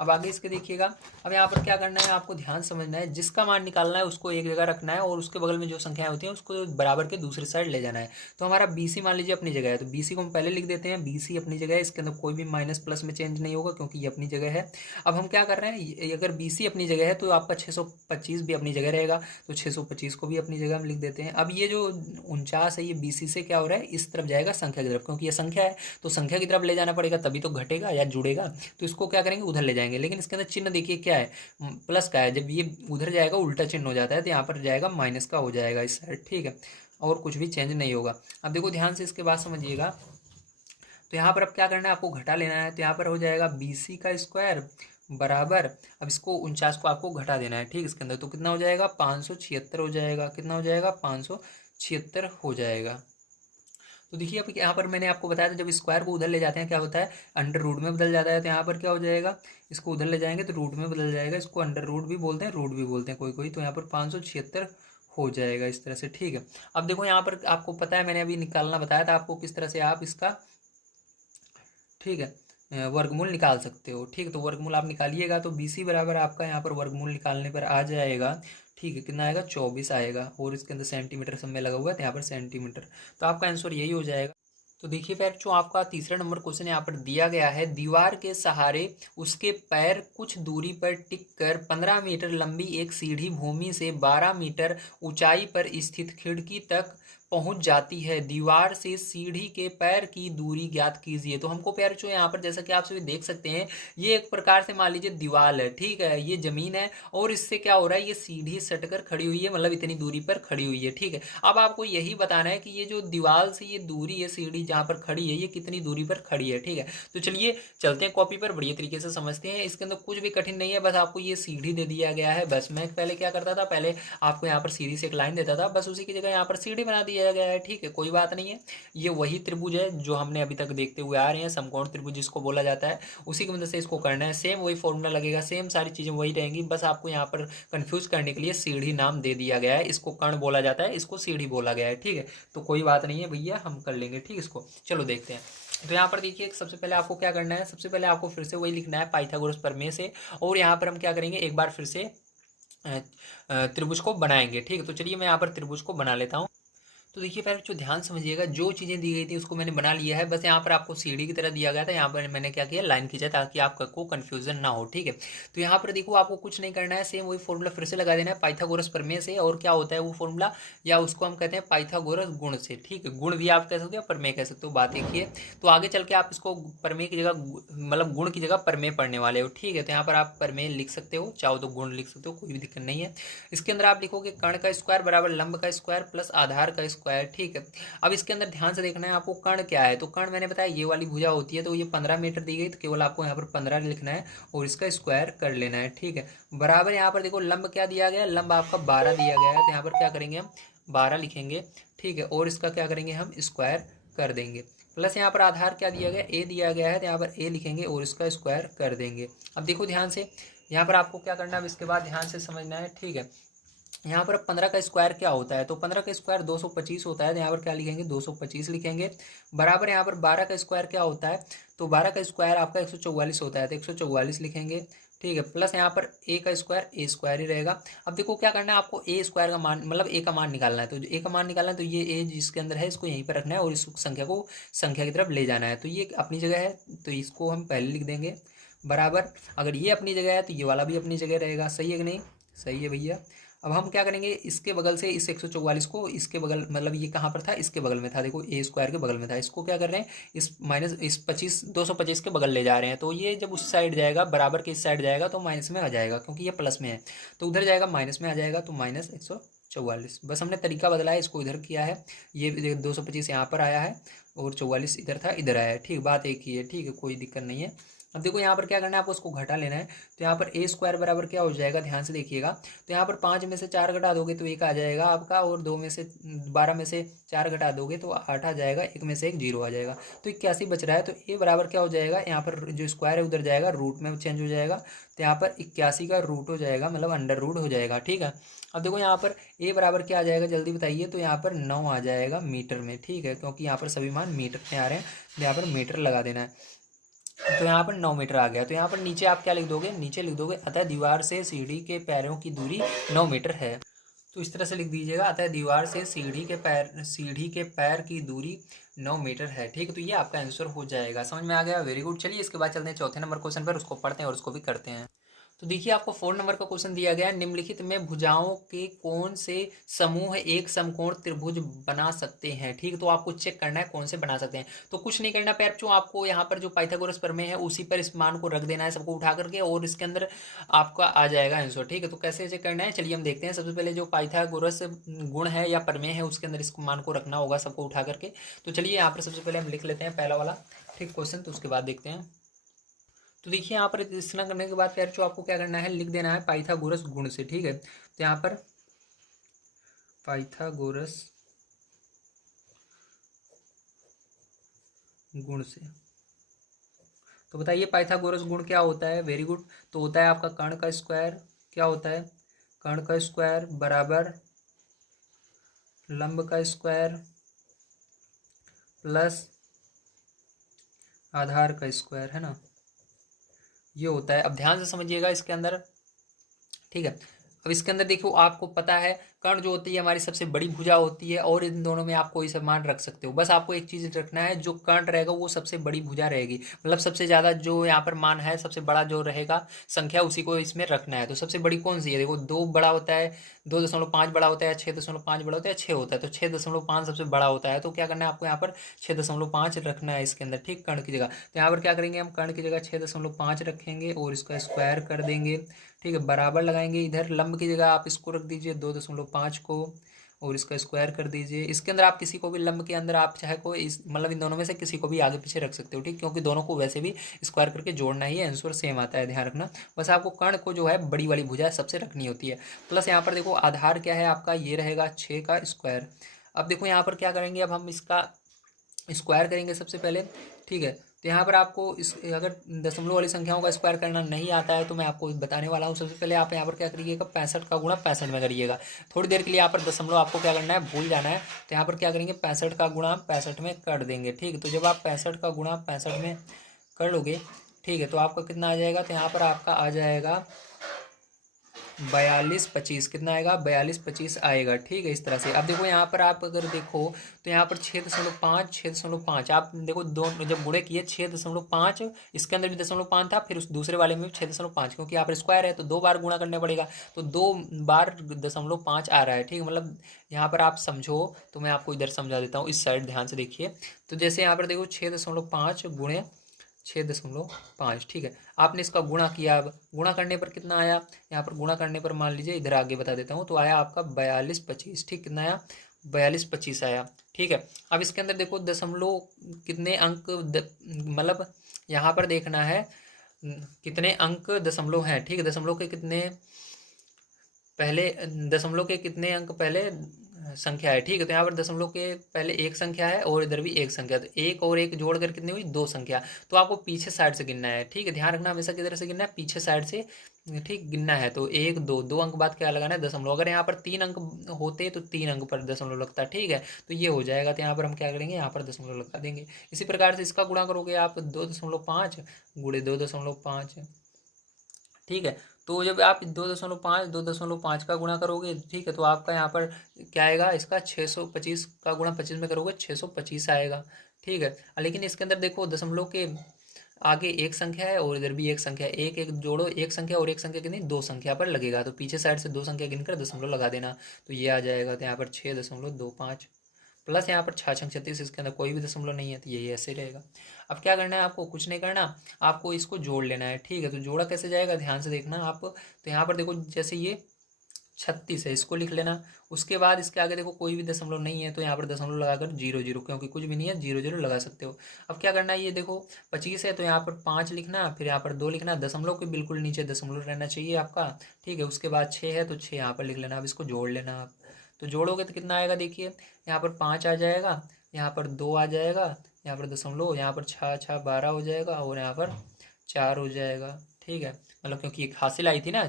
अब आगे इसके देखिएगा। अब यहाँ पर क्या करना है, आपको ध्यान समझना है, जिसका मान निकालना है उसको एक जगह रखना है और उसके बगल में जो संख्याएं होती हैं उसको बराबर के दूसरी साइड ले जाना है। तो हमारा BC मान लीजिए अपनी जगह है, तो BC को हम पहले लिख देते हैं, BC अपनी जगह है, इसके अंदर कोई भी माइनस प्लस में चेंज नहीं होगा क्योंकि ये अपनी जगह है। अब हम क्या कर रहे हैं, अगर BC अपनी जगह है तो आपका 625 भी अपनी जगह रहेगा, तो 625 को भी अपनी जगह हम लिख देते हैं। अब ये जो 49 है, ये BC से क्या हो रहा है, इस तरफ जाएगा संख्या की तरफ, क्योंकि ये संख्या है तो संख्या की तरफ ले जाना पड़ेगा, तभी तो घटेगा या जुड़ेगा। तो इसको क्या करेंगे, उधर ले जाएंगे, लेकिन इसके अंदर चिन्ह देखिए क्या है, प्लस का है। जब ये उधर जाएगा उल्टा चिन्ह हो जाता है, तो यहाँ पर जाएगा माइनस का हो जाएगा इस साइड। ठीक है, और कुछ भी चेंज नहीं होगा। अब देखो ध्यान से इसके बाद समझिएगा, तो यहाँ पर अब क्या करना है, आपको घटा लेना है। तो यहाँ पर हो जाएगा BC का स्क्वायर बराबर, अब इसको 49 को आपको घटा देना है। ठीक, इसके अंदर तो कितना हो जाएगा, 576 हो जाएगा। कितना हो जाएगा, 576 हो जाएगा। तो देखिए अब यहाँ पर मैंने आपको बताया था, जब स्क्वायर को उधर ले जाते हैं क्या होता है, अंडर रूट में बदल जाता है। तो यहाँ पर क्या हो जाएगा, इसको उधर ले जाएंगे तो रूट में बदल जाएगा, इसको अंडर रूट भी बोलते हैं, रूट भी बोलते हैं कोई कोई। तो यहाँ पर 576 हो जाएगा इस तरह से। ठीक है, अब देखो यहाँ पर आपको पता है, मैंने अभी निकालना बताया था आपको किस तरह से आप इसका, ठीक है, वर्गमूल निकाल सकते हो। ठीक है, तो वर्गमूल आप निकालिएगा, तो BC बराबर आपका यहाँ पर वर्गमूल निकालने पर आ जाएगा। ठीक है, कितना आएगा, 24 आएगा, और इसके अंदर सेंटीमीटर सब में लगा हुआ है, तो यहाँ पर सेंटीमीटर, तो आपका आंसर यही हो जाएगा। तो देखिए फिर जो आपका तीसरा नंबर क्वेश्चन यहाँ पर दिया गया है, दीवार के सहारे उसके पैर कुछ दूरी पर टिक कर 15 मीटर लंबी एक सीढ़ी भूमि से 12 मीटर ऊंचाई पर स्थित खिड़की तक पहुंच जाती है, दीवार से सीढ़ी के पैर की दूरी ज्ञात कीजिए। तो हमको प्यारे बच्चों यहाँ पर जैसा कि आप सभी देख सकते हैं, ये एक प्रकार से मान लीजिए दीवार है, ठीक है, ये जमीन है और इससे क्या हो रहा है, ये सीढ़ी सटकर खड़ी हुई है, मतलब इतनी दूरी पर खड़ी हुई है, ठीक है। अब आपको यही बताना है कि ये जो दीवार से ये दूरी है, सीढ़ी जहाँ पर खड़ी है, ये कितनी दूरी पर खड़ी है, ठीक है। तो चलिए चलते हैं कॉपी पर, बढ़िया तरीके से समझते हैं। इसके अंदर कुछ भी कठिन नहीं है, बस आपको ये सीढ़ी दे दिया गया है। बस मैं पहले क्या करता था, पहले आपको यहाँ पर सीधी से एक लाइन देता था, बस उसी की जगह यहाँ पर सीढ़ी बना दिया गया है, ठीक है, कोई बात नहीं है। ये वही त्रिभुज है जो हमने अभी तक देखते हुए आ रहे हैं, समकोण त्रिभुज जिसको बोला जाता है, उसी की मदद से इसको करना है। सेम वही फॉर्मूला लगेगा, सेम सारी चीजें वही रहेंगी, बस आपको यहाँ पर कंफ्यूज करने के लिए सीढ़ी नाम दे दिया गया है। इसको कर्ण बोला जाता है, इसको सीढ़ी बोला गया है, ठीक है। तो कोई बात नहीं है भैया, हम कर लेंगे, ठीक। इसको चलो देखते हैं। तो यहाँ पर देखिए, सबसे पहले आपको क्या करना है, सबसे पहले आपको फिर से वही लिखना है, पाइथागोरस प्रमेय से। और यहाँ पर हम क्या करेंगे, एक बार फिर से त्रिभुज को बनाएंगे, ठीक है। तो चलिए मैं यहाँ पर त्रिभुज को बना लेता हूँ। तो देखिए पहले जो ध्यान समझिएगा, जो चीज़ें दी गई थी उसको मैंने बना लिया है। बस यहाँ पर आपको सीढ़ी की तरह दिया गया था, यहाँ पर मैंने क्या किया, लाइन खींचा ताकि आपको कन्फ्यूजन ना हो, ठीक है। तो यहाँ पर देखो, आपको कुछ नहीं करना है, सेम वही फॉर्मूला फिर से लगा देना है, पाइथागोरस प्रमेय से। और क्या होता है वो फॉर्मूला, या उसको हम कहते हैं पाइथागोरस गुण से, ठीक है। गुण भी आप कह सकते हो, प्रमेय कह सकते हो, बात एक ही है। तो आगे चल के आप इसको प्रमेय की जगह, मतलब गुण की जगह प्रमेय पढ़ने वाले हो, ठीक है। तो यहाँ पर आप प्रमेय लिख सकते हो, चाहो तो गुण लिख सकते हो, कोई भी दिक्कत नहीं है। इसके अंदर आप लिखोगे कर्ण का स्क्वायर बराबर लंब का स्क्वायर प्लस आधार का स्क्वायर, ठीक है। अब इसके अंदर ध्यान से देखना है आपको, कर्ण क्या है। तो कर्ण मैंने बताया ये वाली भुजा होती है, तो ये 15 मीटर दी गई, तो केवल आपको यहाँ पर 15 लिखना है और इसका स्क्वायर कर लेना है, ठीक है। बराबर यहाँ पर देखो लंब क्या दिया गया, लंब आपका 12 दिया गया है, तो यहाँ पर क्या करेंगे हम 12 लिखेंगे, ठीक है। और इसका क्या करेंगे हम स्क्वायर कर देंगे। प्लस यहाँ पर आधार क्या दिया गया, ए दिया गया है, तो यहाँ पर ए लिखेंगे और इसका स्क्वायर कर देंगे। अब देखो ध्यान से, यहाँ पर आपको क्या करना है, अब इसके बाद ध्यान से समझना है, ठीक है। यहाँ पर 15 का स्क्वायर क्या होता है, तो 15 का स्क्वायर 225 होता है, तो यहाँ पर क्या लिखेंगे 225 लिखेंगे। बराबर यहाँ पर 12 का स्क्वायर क्या होता है, तो 12 का स्क्वायर आपका 144 होता है, तो 144 लिखेंगे, ठीक है। प्लस यहाँ पर ए का स्क्वायर, ए स्क्वायर ही रहेगा। अब देखो क्या करना है आपको, ए स्क्वायर का मान, मतलब ए का मान निकालना है। तो ए का मान निकालना है, तो ये ए जिसके अंदर है इसको यहीं पर रखना है और इस संख्या को संख्या की तरफ ले जाना है। तो ये अपनी जगह है, तो इसको हम पहले लिख देंगे बराबर। अगर ये अपनी जगह है तो ये वाला भी अपनी जगह रहेगा, सही है कि नहीं, सही है भैया। अब हम क्या करेंगे, इसके बगल से इस 144 को इसके बगल, मतलब ये कहाँ पर था, इसके बगल में था, देखो ए स्क्वायर के बगल में था, इसको क्या कर रहे हैं, इस माइनस इस 225 के बगल ले जा रहे हैं। तो ये जब उस साइड जाएगा, बराबर के इस साइड जाएगा तो माइनस में आ जाएगा, क्योंकि ये प्लस में है, तो उधर जाएगा माइनस में आ जाएगा, तो माइनस 144। बस हमने तरीका बदला है, इसको इधर किया है, ये 225 यहाँ पर आया है और 44 इधर था, इधर आया है, ठीक, बात एक ही है, ठीक है, कोई दिक्कत नहीं है। अब देखो यहाँ पर क्या करना है, आपको उसको घटा लेना है। तो यहाँ पर ए स्क्वायर बराबर क्या हो जाएगा, ध्यान से देखिएगा। तो यहाँ पर 5 में से 4 घटा दोगे तो 1 आ जाएगा आपका, और 12 में से 4 घटा दोगे तो 8 आ जाएगा, 1 में से 1 0 आ जाएगा, तो 81 बच रहा है। तो ए बराबर क्या हो जाएगा, यहाँ पर जो स्क्वायर है उधर जाएगा, रूट में चेंज हो जाएगा, तो यहाँ पर 81 का रूट हो जाएगा, मतलब अंडर रूट हो जाएगा, ठीक है। अब देखो यहाँ पर ए बराबर क्या आ जाएगा, जल्दी बताइए। तो यहाँ पर 9 आ जाएगा मीटर में, ठीक है, क्योंकि यहाँ पर सभी मान मीटर में आ रहे हैं, तो यहाँ पर मीटर लगा देना है। तो यहाँ पर 9 मीटर आ गया। तो यहाँ पर नीचे आप क्या लिख दोगे, नीचे लिख दोगे अतः दीवार से सीढ़ी के पैरों की दूरी 9 मीटर है। तो इस तरह से लिख दीजिएगा, अतः दीवार से सीढ़ी के पैर की दूरी 9 मीटर है, ठीक है। तो ये आपका आंसर हो जाएगा, समझ में आ गया, वेरी गुड। चलिए इसके बाद चलते हैं चौथे नंबर क्वेश्चन पर, उसको पढ़ते हैं और उसको भी करते हैं। तो देखिए आपको 4 नंबर का क्वेश्चन दिया गया है, निम्नलिखित में भुजाओं के कौन से समूह एक समकोण त्रिभुज बना सकते हैं, ठीक। तो आपको चेक करना है कौन से बना सकते हैं। तो कुछ नहीं करना पैर बच्चों, आपको यहाँ पर जो पाइथागोरस प्रमेय है उसी पर इस मान को रख देना है, सबको उठा करके, और इसके अंदर आपका आ जाएगा आंसर, ठीक है। तो कैसे चेक करना है, चलिए हम देखते हैं। सबसे पहले जो पाइथागोरस गुण है या प्रमेय है उसके अंदर इस मान को रखना होगा, सबको उठा करके। तो चलिए यहाँ पर सबसे पहले हम लिख लेते हैं पहला वाला, ठीक, क्वेश्चन, तो उसके बाद देखते हैं। तो देखिए यहाँ पर इतना करने के बाद यार जो आपको क्या करना है, लिख देना है पाइथागोरस गुण से, ठीक है। तो यहाँ पर पाइथागोरस गुण से, तो बताइए पाइथागोरस गुण क्या होता है, वेरी गुड। तो होता है आपका कर्ण का स्क्वायर, क्या होता है, कर्ण का स्क्वायर बराबर लंब का स्क्वायर प्लस आधार का स्क्वायर, है ना, ये होता है। अब ध्यान से समझिएगा इसके अंदर, ठीक है। अब इसके अंदर देखो आपको पता है कर्ण जो होती है हमारी सबसे बड़ी भुजा होती है, और इन दोनों में आप कोई सा मान रख सकते हो। बस आपको एक चीज़ रखना है, जो कर्ण रहेगा वो सबसे बड़ी भुजा रहेगी, मतलब सबसे ज़्यादा जो यहाँ पर मान है, सबसे बड़ा जो रहेगा संख्या, उसी को इसमें रखना है। तो सबसे बड़ी कौन सी है, देखो 2 बड़ा होता है, 2.5 बड़ा होता है, 6.5 बड़ा होता है, 6 होता है, तो 6.5 सबसे बड़ा होता है। तो क्या करना है आपको यहाँ पर 6.5 रखना है इसके अंदर, ठीक, कर्ण की जगह। तो यहाँ पर क्या करेंगे हम, कर्ण की जगह 6.5 रखेंगे और इसका स्क्वायर कर देंगे, ठीक है, बराबर लगाएंगे। इधर लंब की जगह आप इसको रख दीजिए 2.5 को, और इसका स्क्वायर कर दीजिए। इसके अंदर आप किसी को भी लंब के अंदर आप चाहे को इस मतलब इन दोनों में से किसी को भी आगे पीछे रख सकते हो, ठीक, क्योंकि दोनों को वैसे भी स्क्वायर करके जोड़ना ही है, आंसर सेम आता है, ध्यान रखना। बस आपको कर्ण को जो है बड़ी वाली भुजा सबसे रखनी होती है। प्लस यहाँ पर देखो आधार क्या है आपका, ये रहेगा 6 का स्क्वायर। अब देखो यहाँ पर क्या करेंगे, अब हम इसका स्क्वायर करेंगे सबसे पहले, ठीक है। तो यहाँ पर आपको इस अगर दशमलव वाली संख्याओं का स्क्वायर करना नहीं आता है तो मैं आपको बताने वाला हूँ। सबसे पहले आप यहाँ पर क्या करिएगा, 65 का गुणा 65 में करिएगा। थोड़ी देर के लिए यहाँ पर दशमलव आपको क्या करना है, भूल जाना है। तो यहाँ पर क्या करेंगे, 65 का गुणा 65 में कर देंगे, ठीक। तो जब आप 65 का गुणा 65 में कर लोगे, ठीक है, तो आपका कितना आ जाएगा, तो यहाँ पर आपका आ जाएगा 4225। कितना आएगा, 4225 आएगा, ठीक है, इस तरह से। अब देखो यहाँ पर आप अगर देखो तो यहाँ पर 6.5 आप देखो, दोनों जब गुणे किए 6.5, इसके अंदर भी 0.5 था, फिर उस दूसरे वाले में भी 6.5, क्योंकि यहाँ पर स्क्वायर है तो 2 बार गुणा करने पड़ेगा, तो 2 बार 0.5 आ रहा है, ठीक है। मतलब यहाँ पर आप समझो, तो मैं आपको इधर समझा देता हूँ, इस साइड ध्यान से देखिए। तो जैसे यहाँ पर देखो 6.5 गुणे 6.5, ठीक है, आपने इसका गुणा किया। अब गुणा करने पर कितना आया, यहाँ पर गुणा करने पर मान लीजिए, इधर आगे बता देता हूँ, तो आया आपका 4225, ठीक, कितना आया, 4225 आया, ठीक है। अब इसके अंदर देखो दशमलव कितने अंक मतलब यहाँ पर देखना है कितने अंक दशमलव हैं, ठीक है, दशमलव के कितने पहले, दशमलव के कितने अंक पहले संख्या है, ठीक है। तो यहाँ पर दशमलव के पहले एक संख्या है और इधर भी एक संख्या, तो एक और एक जोड़कर कितनी हुई, 2 संख्या। तो आपको पीछे साइड से गिनना है, ठीक है, ध्यान रखना हमेशा किधर से गिनना है, पीछे साइड से, ठीक, गिनना है। तो 1 2 2 अंक बाद क्या लगाना है, दशमलव। अगर यहाँ पर 3 अंक होते तो 3 अंक पर दशमलव लगता, ठीक है। तो ये हो जाएगा, तो यहाँ पर हम क्या करेंगे, यहाँ पर दशमलव लगा देंगे। इसी प्रकार से इसका गुणा करोगे आप 2.5 गुणे 2.5, ठीक है। तो जब आप 2.5 का गुणा करोगे, ठीक है, तो आपका यहाँ पर क्या आएगा, इसका 625 का गुणा 25 में करोगे 625 आएगा, ठीक है। लेकिन इसके अंदर देखो दशमलव के आगे एक संख्या है और इधर भी एक संख्या है, एक एक जोड़ो, एक संख्या और एक संख्या कितनी, 2 संख्या पर लगेगा, तो पीछे साइड से 2 संख्या गिनकर दशमलव लगा देना, तो ये आ जाएगा। तो यहाँ पर 6.25 प्लस यहाँ पर 6×36, इसके अंदर कोई भी दशमलव नहीं है, तो यही ऐसे रहेगा। अब क्या करना है आपको, कुछ नहीं करना, आपको इसको जोड़ लेना है, ठीक है। तो जोड़ा कैसे जाएगा, ध्यान से देखना आप। तो यहाँ पर देखो जैसे ये 36 है, इसको लिख लेना। उसके बाद इसके आगे देखो कोई भी दशमलव नहीं है, तो यहाँ पर दशमलव लगाकर 0 0, क्योंकि कुछ भी नहीं है, 0 0 लगा सकते हो। अब क्या करना है, ये देखो 25 है, तो यहाँ पर 5 लिखना, फिर यहाँ पर 2 लिखना, दशमलव के बिल्कुल नीचे दशमलव रहना चाहिए आपका, ठीक है। उसके बाद 6 है तो 6 यहाँ पर लिख लेना। अब इसको जोड़ लेना आप, तो जोड़ोगे तो कितना आएगा, देखिए यहाँ पर 5 आ जाएगा, यहाँ पर 2 आ जाएगा, यहाँ पर दशमलव, यहाँ पर 6 6 12 हो जाएगा, और यहाँ पर 4 हो जाएगा, ठीक है। मतलब क्योंकि एक हासिल आई थी ना,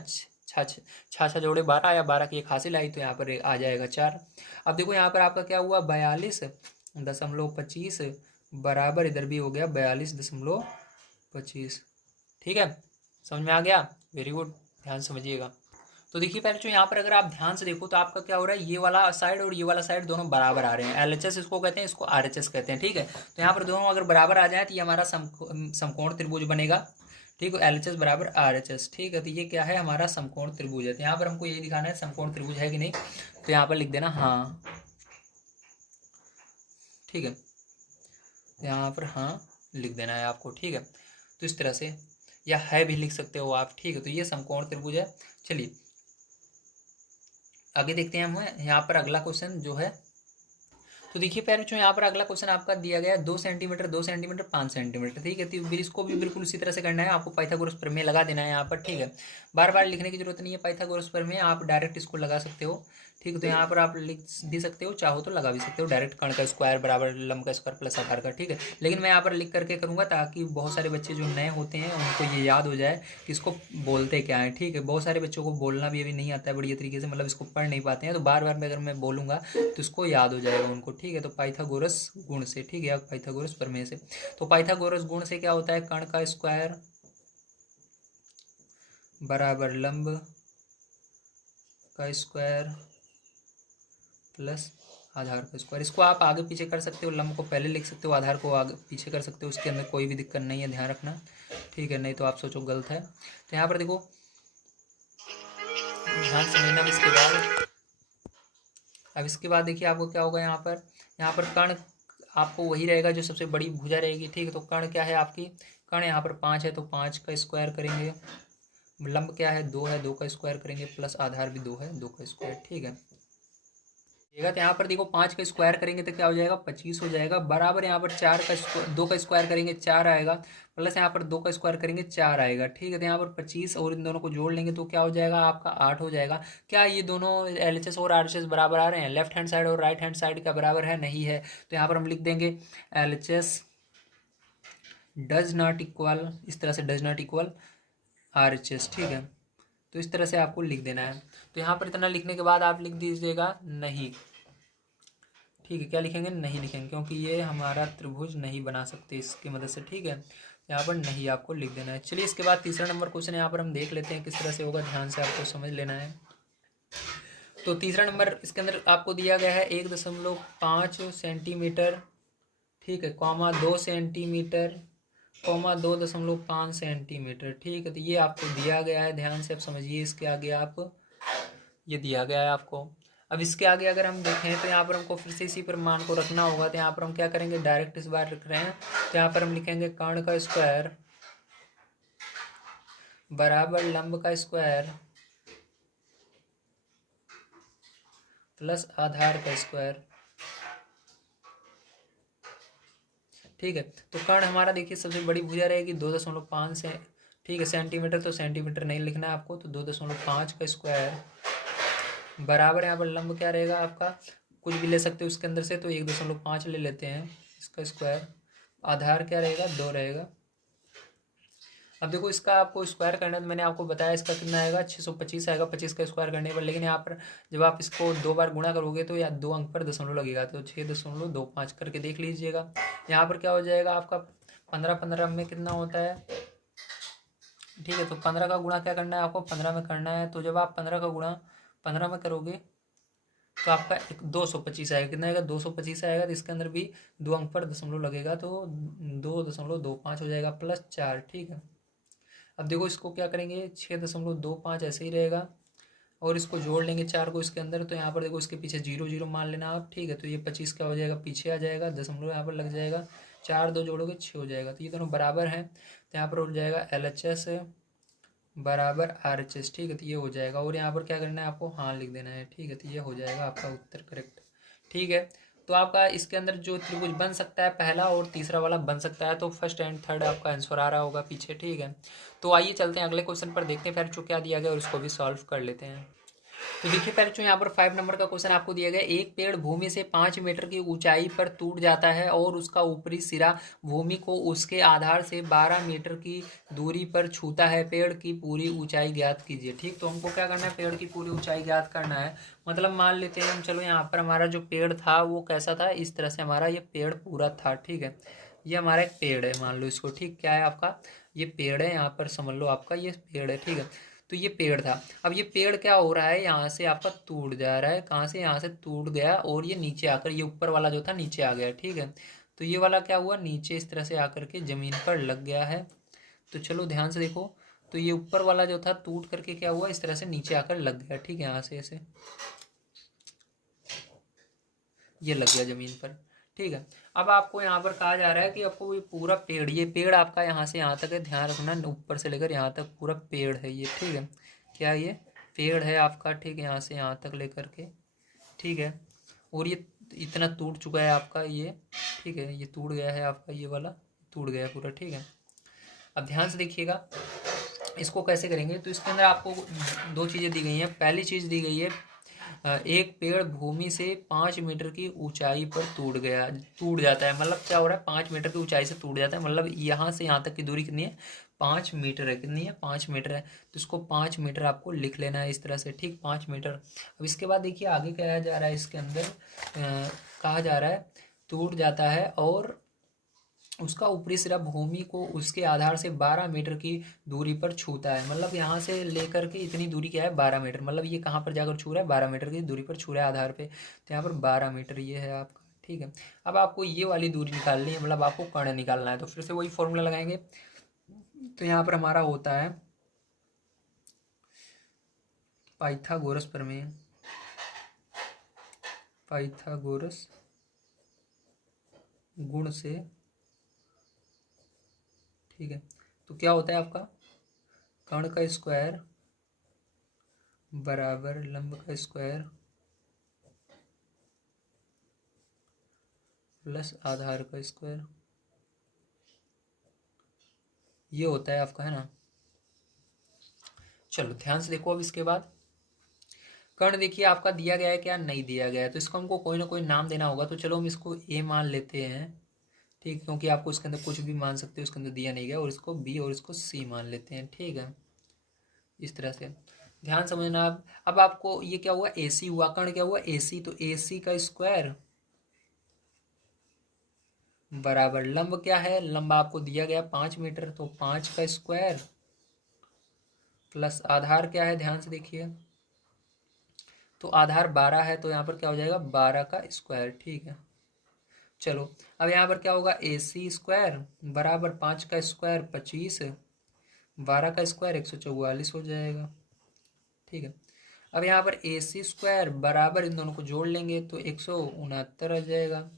छः छः छः जोड़े 12 आया, 12 की एक हासिल आई, तो यहाँ पर आ जाएगा 4। अब देखो यहाँ पर आपका क्या हुआ, 42.25 बराबर, इधर भी हो गया 42.25, ठीक है। समझ में आ गया, वेरी गुड, ध्यान समझिएगा। तो देखिए पहले जो यहाँ पर अगर आप ध्यान से देखो तो आपका क्या हो रहा है, ये वाला साइड और ये वाला साइड दोनों बराबर आ रहे हैं, LHS इसको कहते हैं, इसको RHS कहते हैं, ठीक है। तो यहाँ पर दोनों अगर बराबर आ जाए तो ये हमारा समकोण त्रिभुज बनेगा, ठीक है। LHS बराबर RHS, ठीक है। तो ये क्या है, हमारा समकोण त्रिभुज है। तो यहाँ पर हमको ये दिखाना है समकोण त्रिभुज है कि नहीं, तो यहाँ पर लिख देना हाँ, ठीक है, यहाँ पर हाँ लिख देना है आपको, ठीक है। तो इस तरह से, या है भी लिख सकते हो आप, ठीक है। तो ये समकोण त्रिभुज है। चलिए आगे देखते हैं हम यहाँ पर अगला क्वेश्चन जो है। तो देखिए पहले जो यहाँ पर अगला क्वेश्चन आपका दिया गया है 2 सेंटीमीटर 2 सेंटीमीटर 5 सेंटीमीटर, ठीक है। तो इसको भी बिल्कुल उसी तरह से करना है, आपको पाइथागोरस प्रमेय लगा देना है यहाँ पर, ठीक है। बार बार लिखने की जरूरत नहीं है, पाइथागोरस प्रमेय आप डायरेक्ट इसको लगा सकते हो, ठीक है। तो यहाँ पर आप लिख भी सकते हो, चाहो तो लगा भी सकते हो डायरेक्ट, कर्ण का स्क्वायर बराबर लंब का स्क्वायर प्लस आकार का, ठीक है। लेकिन मैं यहाँ पर लिख करके करूँगा ताकि बहुत सारे बच्चे जो नए होते हैं उनको ये याद हो जाए कि इसको बोलते क्या है, ठीक है। बहुत सारे बच्चों को बोलना भी अभी नहीं आता है बढ़िया तरीके से, मतलब इसको पढ़ नहीं पाते हैं, तो बार बार अगर मैं बोलूँगा तो इसको याद हो जाएगा उनको, ठीक है। तो पाइथागोरस गुण से, ठीक है, पाइथागोरस प्रमेय से। तो पाइथागोरस गुण से क्या होता है, कर्ण का स्क्वायर बराबर लंब का स्क्वायर प्लस आधार का स्क्वायर। इसको आप आगे पीछे कर सकते हो, लंब को पहले लिख सकते हो, आधार को आगे पीछे कर सकते हो, उसके अंदर कोई भी दिक्कत नहीं है, ध्यान रखना, ठीक है, नहीं तो आप सोचो गलत है। तो यहाँ पर देखो ध्यान समझना। अब इसके बाद देखिए आपको क्या होगा, यहाँ पर कर्ण आपको वही रहेगा जो सबसे बड़ी भुजा रहेगी, ठीक है। तो कर्ण क्या है आपकी, कर्ण यहाँ पर 5 है तो 5 का स्क्वायर करेंगे, लंब क्या है 2 है, 2 का स्क्वायर करेंगे, प्लस आधार भी 2 है, 2 का स्क्वायर, ठीक है। तो यहाँ पर देखो 5 का स्क्वायर करेंगे तो क्या हो जाएगा 25 हो जाएगा, बराबर यहाँ पर 2 का स्क्वायर करेंगे 4 आएगा, प्लस यहाँ पर 2 का स्क्वायर करेंगे 4 आएगा, ठीक है। तो यहाँ पर 25 और इन दोनों को जोड़ लेंगे तो क्या हो जाएगा आपका 8 हो जाएगा। क्या ये दोनों LHS और RHS बराबर आ रहे हैं, लेफ्ट हैंड साइड और राइट हैंड साइड का बराबर है, नहीं है। तो यहाँ पर हम लिख देंगे LHS डज नॉट इक्वल, इस तरह से डज नॉट इक्वल RHS, ठीक है। तो इस तरह से आपको लिख देना है। तो यहाँ पर इतना लिखने के बाद आप लिख दीजिएगा नहीं, ठीक है। क्या लिखेंगे, नहीं लिखेंगे, क्योंकि ये हमारा त्रिभुज नहीं बना सकते इसकी मदद से, ठीक है। यहाँ पर नहीं आपको लिख देना है। चलिए इसके बाद तीसरा नंबर क्वेश्चन यहाँ पर हम देख लेते हैं किस तरह से होगा, ध्यान से आपको समझ लेना है। तो तीसरा नंबर इसके अंदर आपको दिया गया है 1.5 सेंटीमीटर, ठीक है, कॉमा 2 सेंटीमीटर, कॉमा 2.5 सेंटीमीटर, ठीक है। तो ये आपको दिया गया है, ध्यान से आप समझिए। इसके आगे आप ये दिया गया है आपको। अब इसके आगे अगर हम देखें तो यहाँ पर हमको फिर से इसी पर मान को रखना होगा। तो यहाँ पर हम क्या करेंगे, डायरेक्ट इस बार रख रहे हैं, तो यहाँ पर हम लिखेंगे कर्ण का स्क्वायर बराबर लंब का स्क्वायर प्लस आधार का स्क्वायर, ठीक है। तो कर्ण हमारा देखिए सबसे बड़ी भुजा रहेगी 2.5 से, ठीक है, सेंटीमीटर, तो सेंटीमीटर नहीं लिखना है आपको, तो 2.5 का स्क्वायर बराबर यहाँ पर लंब क्या रहेगा आपका, कुछ भी ले सकते हो उसके अंदर से, तो 1.5 ले लेते हैं इसका स्क्वायर, आधार क्या रहेगा 2 रहेगा। अब देखो इसका आपको स्क्वायर करना है, तो मैंने आपको बताया इसका कितना आएगा 625 आएगा 25 का स्क्वायर करने पर, लेकिन यहाँ पर जब आप इसको 2 बार गुणा करोगे तो या 2 अंक पर दशमलव लगेगा, तो 6.25 करके देख लीजिएगा। यहाँ पर क्या हो जाएगा आपका 15 में कितना होता है, ठीक है। तो 15 का गुणा क्या करना है आपको, 15 में करना है। तो जब आप 15 का गुणा 15 में करोगे तो आपका 225 आएगा, कितना आएगा 225 आएगा। तो इसके अंदर भी 2 अंक पर दशमलव लगेगा, तो 2.25 हो जाएगा प्लस 4, ठीक है। अब देखो इसको क्या करेंगे, 6.25 ऐसे ही रहेगा, और इसको जोड़ लेंगे 4 को इसके अंदर, तो यहाँ पर देखो इसके पीछे 0 0 मान लेना आप, ठीक है। तो ये 25 क्या हो जाएगा, पीछे आ जाएगा, दशमलव यहाँ पर लग जाएगा, 4 2 जोड़ोगे 6 हो जाएगा। तो ये दोनों बराबर हैं, तो यहाँ पर हो जाएगा LHS बराबर RHS, ठीक है। तो ये हो जाएगा, और यहाँ पर क्या करना है आपको, हाँ लिख देना है, ठीक है। तो ये हो जाएगा आपका उत्तर करेक्ट, ठीक है। तो आपका इसके अंदर जो त्रिभुज बन सकता है पहला और तीसरा वाला बन सकता है, तो फर्स्ट एंड थर्ड आपका आंसर आ रहा होगा पीछे, ठीक है। तो आइए चलते हैं अगले क्वेश्चन पर, देखते हैं फिर जो क्या दिया गया और उसको भी सॉल्व कर लेते हैं। तो देखिए पहले जो यहाँ पर 5 नंबर का क्वेश्चन आपको दिया गया, एक पेड़ भूमि से 5 मीटर की ऊंचाई पर टूट जाता है और उसका ऊपरी सिरा भूमि को उसके आधार से 12 मीटर की दूरी पर छूता है, पेड़ की पूरी ऊंचाई ज्ञात कीजिए, ठीक। तो हमको क्या करना है, पेड़ की पूरी ऊंचाई ज्ञात करना है। मतलब मान लेते हैं हम, चलो यहाँ पर हमारा जो पेड़ था वो कैसा था, इस तरह से हमारा ये पेड़ पूरा था, ठीक है। ये हमारा एक पेड़ है, मान लो इसको, ठीक, क्या है आपका, ये पेड़ है, यहाँ पर समझ लो आपका ये पेड़ है, ठीक है। तो ये पेड़ था। अब ये पेड़ क्या हो रहा है, यहाँ से आपका टूट जा रहा है, कहाँ से, यहाँ से टूट गया, और ये नीचे आकर, ये ऊपर वाला जो था नीचे आ गया, ठीक है। तो ये वाला क्या हुआ, नीचे इस तरह से आकर के जमीन पर लग गया है। तो चलो ध्यान से देखो, तो ये ऊपर वाला जो था टूट करके क्या हुआ, इस तरह से नीचे आकर लग गया, ठीक है, यहाँ से ऐसे ये लग गया जमीन पर, ठीक है। अब आपको यहाँ पर कहा जा रहा है कि आपको ये पूरा पेड़, ये पेड़ आपका यहाँ से यहाँ तक है, ध्यान रखना, ऊपर से लेकर यहाँ तक पूरा पेड़ है ये, ठीक है। क्या ये पेड़ है आपका, ठीक है, यहाँ से यहाँ तक लेकर के, ठीक है। और ये इतना टूट चुका है आपका ये, ठीक है, ये टूट गया है आपका, ये वाला टूट गया है पूरा, ठीक है। अब ध्यान से देखिएगा इसको कैसे करेंगे। तो इसके अंदर आपको 2 चीज़ें दी गई हैं। पहली चीज़ दी गई है, एक पेड़ भूमि से 5 मीटर की ऊंचाई पर टूट जाता है, मतलब क्या हो रहा है, 5 मीटर की ऊंचाई से टूट जाता है, मतलब यहाँ से यहाँ तक की दूरी कितनी है, 5 मीटर है, कितनी है, 5 मीटर है। तो इसको 5 मीटर आपको लिख लेना है इस तरह से, ठीक, 5 मीटर। अब इसके बाद देखिए आगे क्या जा रहा है, इसके अंदर कहा जा रहा है टूट जाता है और उसका ऊपरी सिरा भूमि को उसके आधार से 12 मीटर की दूरी पर छूता है। मतलब यहाँ से लेकर के इतनी दूरी क्या है, 12 मीटर। मतलब ये कहाँ पर जाकर छू रहा है, 12 मीटर की दूरी पर छू रहा है आधार पे। तो यहाँ पर 12 मीटर ये है आपका, ठीक है। अब आपको ये वाली दूरी निकालनी है, मतलब आपको कर्ण निकालना है। तो फिर से वही फॉर्मूला लगाएंगे। तो यहाँ पर हमारा होता है पाइथागोरस प्रमेय, पाइथागोरस गुण से, ठीक है। तो क्या होता है आपका, कर्ण का स्क्वायर बराबर लंब का स्क्वायर प्लस आधार का स्क्वायर, ये होता है आपका, है ना। चलो ध्यान से देखो। अब इसके बाद कर्ण देखिए आपका दिया गया है क्या, नहीं दिया गया है। तो इसको हमको कोई ना कोई नाम देना होगा। तो चलो हम इसको ए मान लेते हैं, ठीक, क्योंकि आपको इसके अंदर कुछ भी मान सकते हो, इसके अंदर दिया नहीं गया। और इसको बी और इसको सी मान लेते हैं, ठीक है। इस तरह से ध्यान समझना। अब आपको ये क्या हुआ, ए सी हुआ, कर्ण क्या हुआ, ए सी। तो ए सी का स्क्वायर बराबर लंब क्या है, लंब आपको दिया गया 5 मीटर, तो 5 का स्क्वायर प्लस आधार क्या है, ध्यान से देखिए। तो आधार 12 है, तो यहाँ पर क्या हो जाएगा, 12 का स्क्वायर, ठीक है। चलो अब यहाँ पर क्या होगा, ए सी स्क्वायर बराबर 5 का स्क्वायर 25, 12 का स्क्वायर 144 हो जाएगा, ठीक है। अब यहाँ पर ए सी स्क्वायर बराबर इन दोनों को जोड़ लेंगे तो 169 आ जाएगा।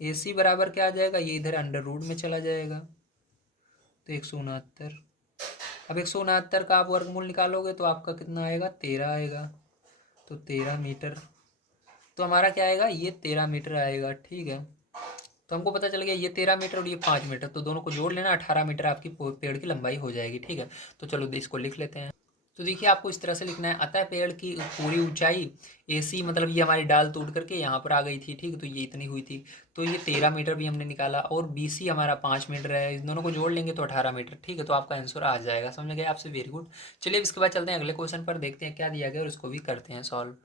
ए सी बराबर क्या आ जाएगा, ये इधर अंडर रूट में चला जाएगा, तो 169। अब 169 का आप वर्गमूल निकालोगे तो आपका कितना आएगा, 13 आएगा। तो 13 मीटर, तो हमारा क्या आएगा, ये 13 मीटर आएगा, ठीक है। तो हमको पता चल गया ये 13 मीटर और ये 5 मीटर, तो दोनों को जोड़ लेना, 18 मीटर आपकी पेड़ की लंबाई हो जाएगी, ठीक है। तो चलो इसको लिख लेते हैं। तो देखिए आपको इस तरह से लिखना है, अतः पेड़ की पूरी ऊंचाई ए सी, मतलब ये हमारी डाल टूट करके यहाँ पर आ गई थी, ठीक है। तो ये इतनी हुई थी, तो ये 13 मीटर भी हमने निकाला। और बी सी हमारा 5 मीटर है, इन दोनों को जोड़ लेंगे तो 18 मीटर, ठीक है। तो आपका आंसर आ जाएगा, समझ गए आपसे, वेरी गुड। चलिए इसके बाद चलते हैं अगले क्वेश्चन पर, देखते हैं क्या दिया गया और उसको भी करते हैं सॉल्व।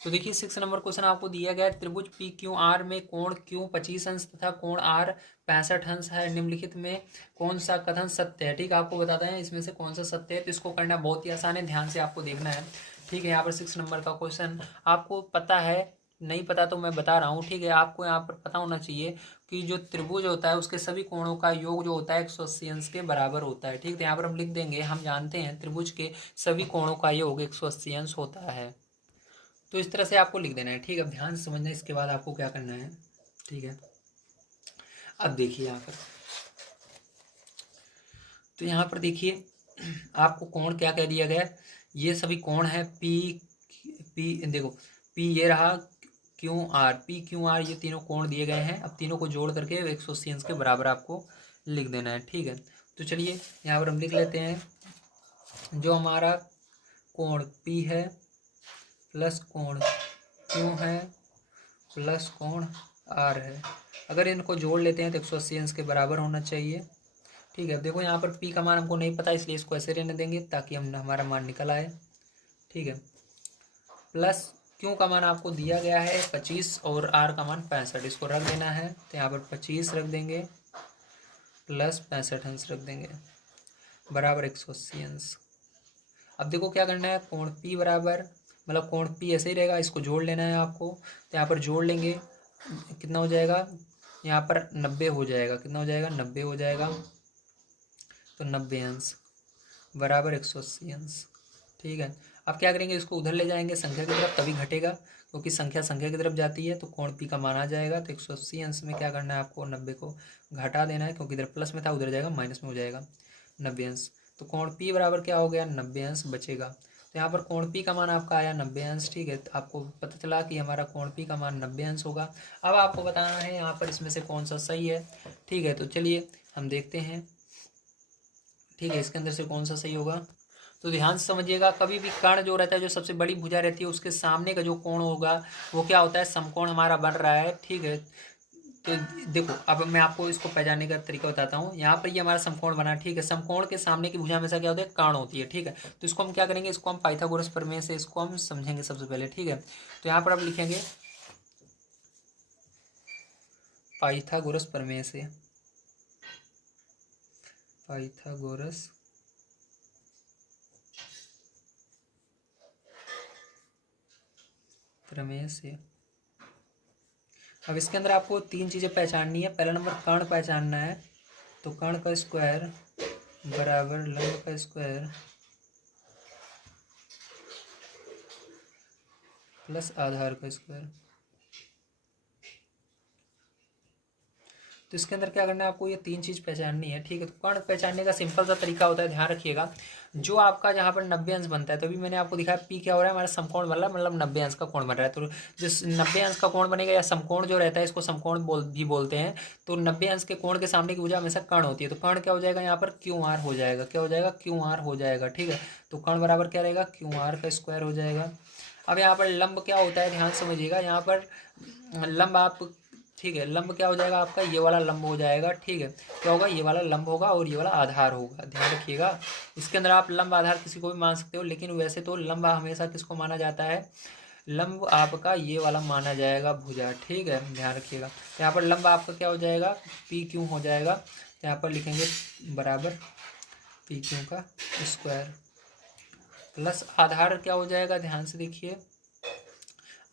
तो देखिए 6 नंबर क्वेश्चन आपको दिया गया है, त्रिभुज पी क्यू आर में कोण क्यू 25 अंश तथा कोण आर 65 अंश है, निम्नलिखित में कौन सा कथन सत्य है, ठीक है। आपको बताते हैं इसमें से कौन सा सत्य है। तो इसको करना बहुत ही आसान है, ध्यान से आपको देखना है, ठीक है। यहाँ पर 6 नंबर का क्वेश्चन आपको पता है, नहीं पता तो मैं बता रहा हूँ, ठीक है। आपको यहाँ पर पता होना चाहिए कि जो त्रिभुज होता है उसके सभी कोणों का योग जो होता है 180 अंश के बराबर होता है, ठीक है। तो यहाँ पर हम लिख देंगे, हम जानते हैं त्रिभुज के सभी कोणों का योग 180 अंश होता है। तो इस तरह से आपको लिख देना है, ठीक है। अब ध्यान से समझना, इसके बाद आपको क्या करना है, ठीक है। अब देखिए यहाँ पर, तो यहाँ पर देखिए आपको कोण क्या कह दिया गया है, ये सभी कोण है पी, पी देखो, पी ये रहा, Q R, P Q R, ये तीनों कोण दिए गए हैं। अब तीनों को जोड़ करके 180 अंश के बराबर आपको लिख देना है, ठीक है। तो चलिए यहाँ पर हम लिख लेते हैं, जो हमारा कोण पी है प्लस कोण क्यू है प्लस कोण आर है, अगर इनको जोड़ लेते हैं तो 180 अंश के बराबर होना चाहिए, ठीक है। अब देखो यहाँ पर पी का मान हमको नहीं पता, इसलिए इसको ऐसे रहने देंगे ताकि हम हमारा मान निकल आए, ठीक है। प्लस क्यू का मान आपको दिया गया है 25 और आर का मान 65, इसको रख देना है। तो यहाँ पर 25 रख देंगे प्लस 65 अंश रख देंगे बराबर 180 अंश। अब देखो क्या करना है, कोण पी बराबर, मतलब कोण पी ऐसे ही रहेगा, इसको जोड़ लेना है आपको। तो यहाँ पर जोड़ लेंगे, कितना हो जाएगा, यहाँ पर 90 हो जाएगा, कितना हो जाएगा, 90 हो जाएगा। तो 90 अंश बराबर 180 अंश, ठीक है। अब क्या करेंगे, इसको उधर ले जाएंगे संख्या की तरफ, तभी घटेगा, क्योंकि संख्या संख्या की तरफ जाती है। तो कोण पी का मान आ जाएगा। तो 180 अंश में क्या करना है, आपको 90 को घटा देना है, क्योंकि इधर प्लस में था, उधर जाएगा माइनस में हो जाएगा 90 अंश। तो कोण पी बराबर क्या हो गया, 90 अंश बचेगा। तो यहाँ पर कोण पी का मान आपका आया 90 अंश, ठीक है। तो आपको पता चला कि हमारा कोण पी का मान 90 अंश होगा। अब आपको बताना है यहाँ पर इसमें से कौन सा सही है, ठीक है। तो चलिए हम देखते हैं, ठीक है, इसके अंदर से कौन सा सही होगा। तो ध्यान से समझिएगा, कभी भी कर्ण जो रहता है, जो सबसे बड़ी भुजा रहती है, उसके सामने का जो कोण होगा वो क्या होता है, समकोण हमारा बन रहा है, ठीक है। तो देखो अब मैं आपको इसको पहचानने का तरीका बताता हूँ। यहाँ पर ये हमारा समकोण बना, ठीक है। समकोण के सामने की भुजा हमेशा क्या होता है, कर्ण होती है, ठीक है। तो इसको हम क्या करेंगे, इसको हम पाइथागोरस प्रमेय से इसको हम समझेंगे सबसे पहले, ठीक है। तो यहाँ पर आप लिखेंगे पाइथागोरस प्रमेय से, पाइथागोरस प्रमेय से। अब इसके अंदर आपको तीन चीज़ें पहचाननी है। पहला नंबर कर्ण पहचानना है, तो कर्ण का स्क्वायर बराबर लंब का स्क्वायर प्लस आधार का स्क्वायर। तो इसके अंदर क्या करना है आपको, ये तीन चीज़ पहचाननी है, ठीक है। तो कर्ण पहचानने का सिंपल सा तरीका होता है, ध्यान रखिएगा। जो आपका जहाँ पर 90 अंश बनता है, तो अभी मैंने आपको दिखाया पी क्या हो रहा है, हमारा समकोण बन रहा है, मतलब 90 अंश का कोण बन रहा है। तो जिस 90 अंश का कोण बनेगा या समकोण जो रहता है, इसको समकोण भी बोलते हैं। तो 90 अंश के कोण के सामने की भुजा हमेशा कर्ण होती है। तो कर्ण क्या हो जाएगा यहाँ पर, क्यू आर हो जाएगा। क्या हो जाएगा, क्यू आर हो जाएगा, ठीक है। तो कर्ण बराबर क्या रहेगा, क्यू आर का स्क्वायर हो जाएगा। अब यहाँ पर लंब क्या होता है, ध्यान समझिएगा। यहाँ पर लंब आप, ठीक है, लंब क्या हो जाएगा आपका, ये वाला लंब हो जाएगा, ठीक है। क्या होगा, ये वाला लंब होगा और ये वाला आधार होगा, ध्यान रखिएगा। इसके अंदर आप लंब आधार किसी को भी मान सकते हो, लेकिन वैसे तो लंब हमेशा किसको माना जाता है, लंब आपका ये वाला माना जाएगा, भुजा, ठीक है, ध्यान रखिएगा। यहाँ पर लंब आपका क्या हो जाएगा, पी क्यू हो जाएगा। यहाँ पर लिखेंगे बराबर पी क्यू का स्क्वायर प्लस आधार क्या हो जाएगा, ध्यान से देखिए,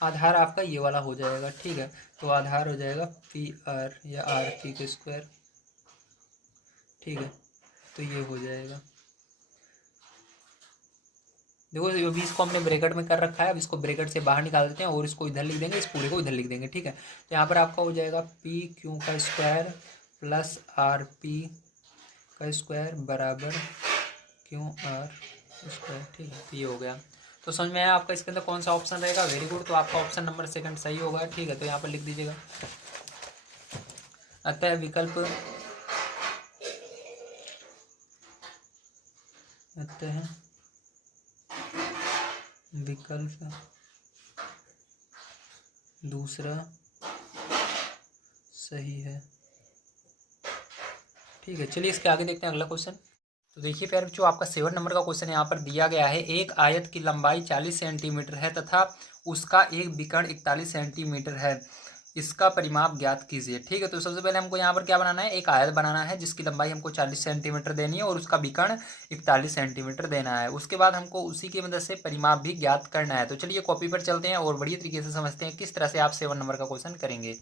आधार आपका ये वाला हो जाएगा, ठीक है। तो आधार हो जाएगा पी आर या आर पी का स्क्वायर, ठीक है। तो ये हो जाएगा, देखो ये भी इसको हमने ब्रैकेट में कर रखा है। अब इसको ब्रैकेट से बाहर निकाल देते हैं और इसको इधर लिख देंगे, इस पूरे को इधर लिख देंगे, ठीक है। तो यहाँ पर आपका हो जाएगा पी क्यू का स्क्वायर प्लस आर पी का स्क्वायर बराबर क्यू आर स्क्वायर, ठीक है। तो ये हो गया। तो समझ में आया आपका इसके अंदर कौन सा ऑप्शन रहेगा, वेरी गुड। तो आपका ऑप्शन नंबर सेकंड सही होगा, ठीक है। तो यहाँ पर लिख दीजिएगा, अतः विकल्प, अतः विकल्प दूसरा सही है, ठीक है। चलिए इसके आगे देखते हैं अगला क्वेश्चन। तो देखिए फिर जो आपका 7 नंबर का क्वेश्चन यहाँ पर दिया गया है, एक आयत की लंबाई 40 सेंटीमीटर है तथा उसका एक विकर्ण 41 सेंटीमीटर है, इसका परिमाप ज्ञात कीजिए, ठीक है। तो सबसे पहले हमको यहाँ पर क्या बनाना है, एक आयत बनाना है जिसकी लंबाई हमको 40 सेंटीमीटर देनी है और उसका विकर्ण 41 सेंटीमीटर देना है। उसके बाद हमको उसी की मदद से परिमाप भी ज्ञात करना है। तो चलिए कॉपी पर चलते हैं और बढ़िया तरीके से समझते हैं किस तरह से आप 7 नंबर का क्वेश्चन करेंगे।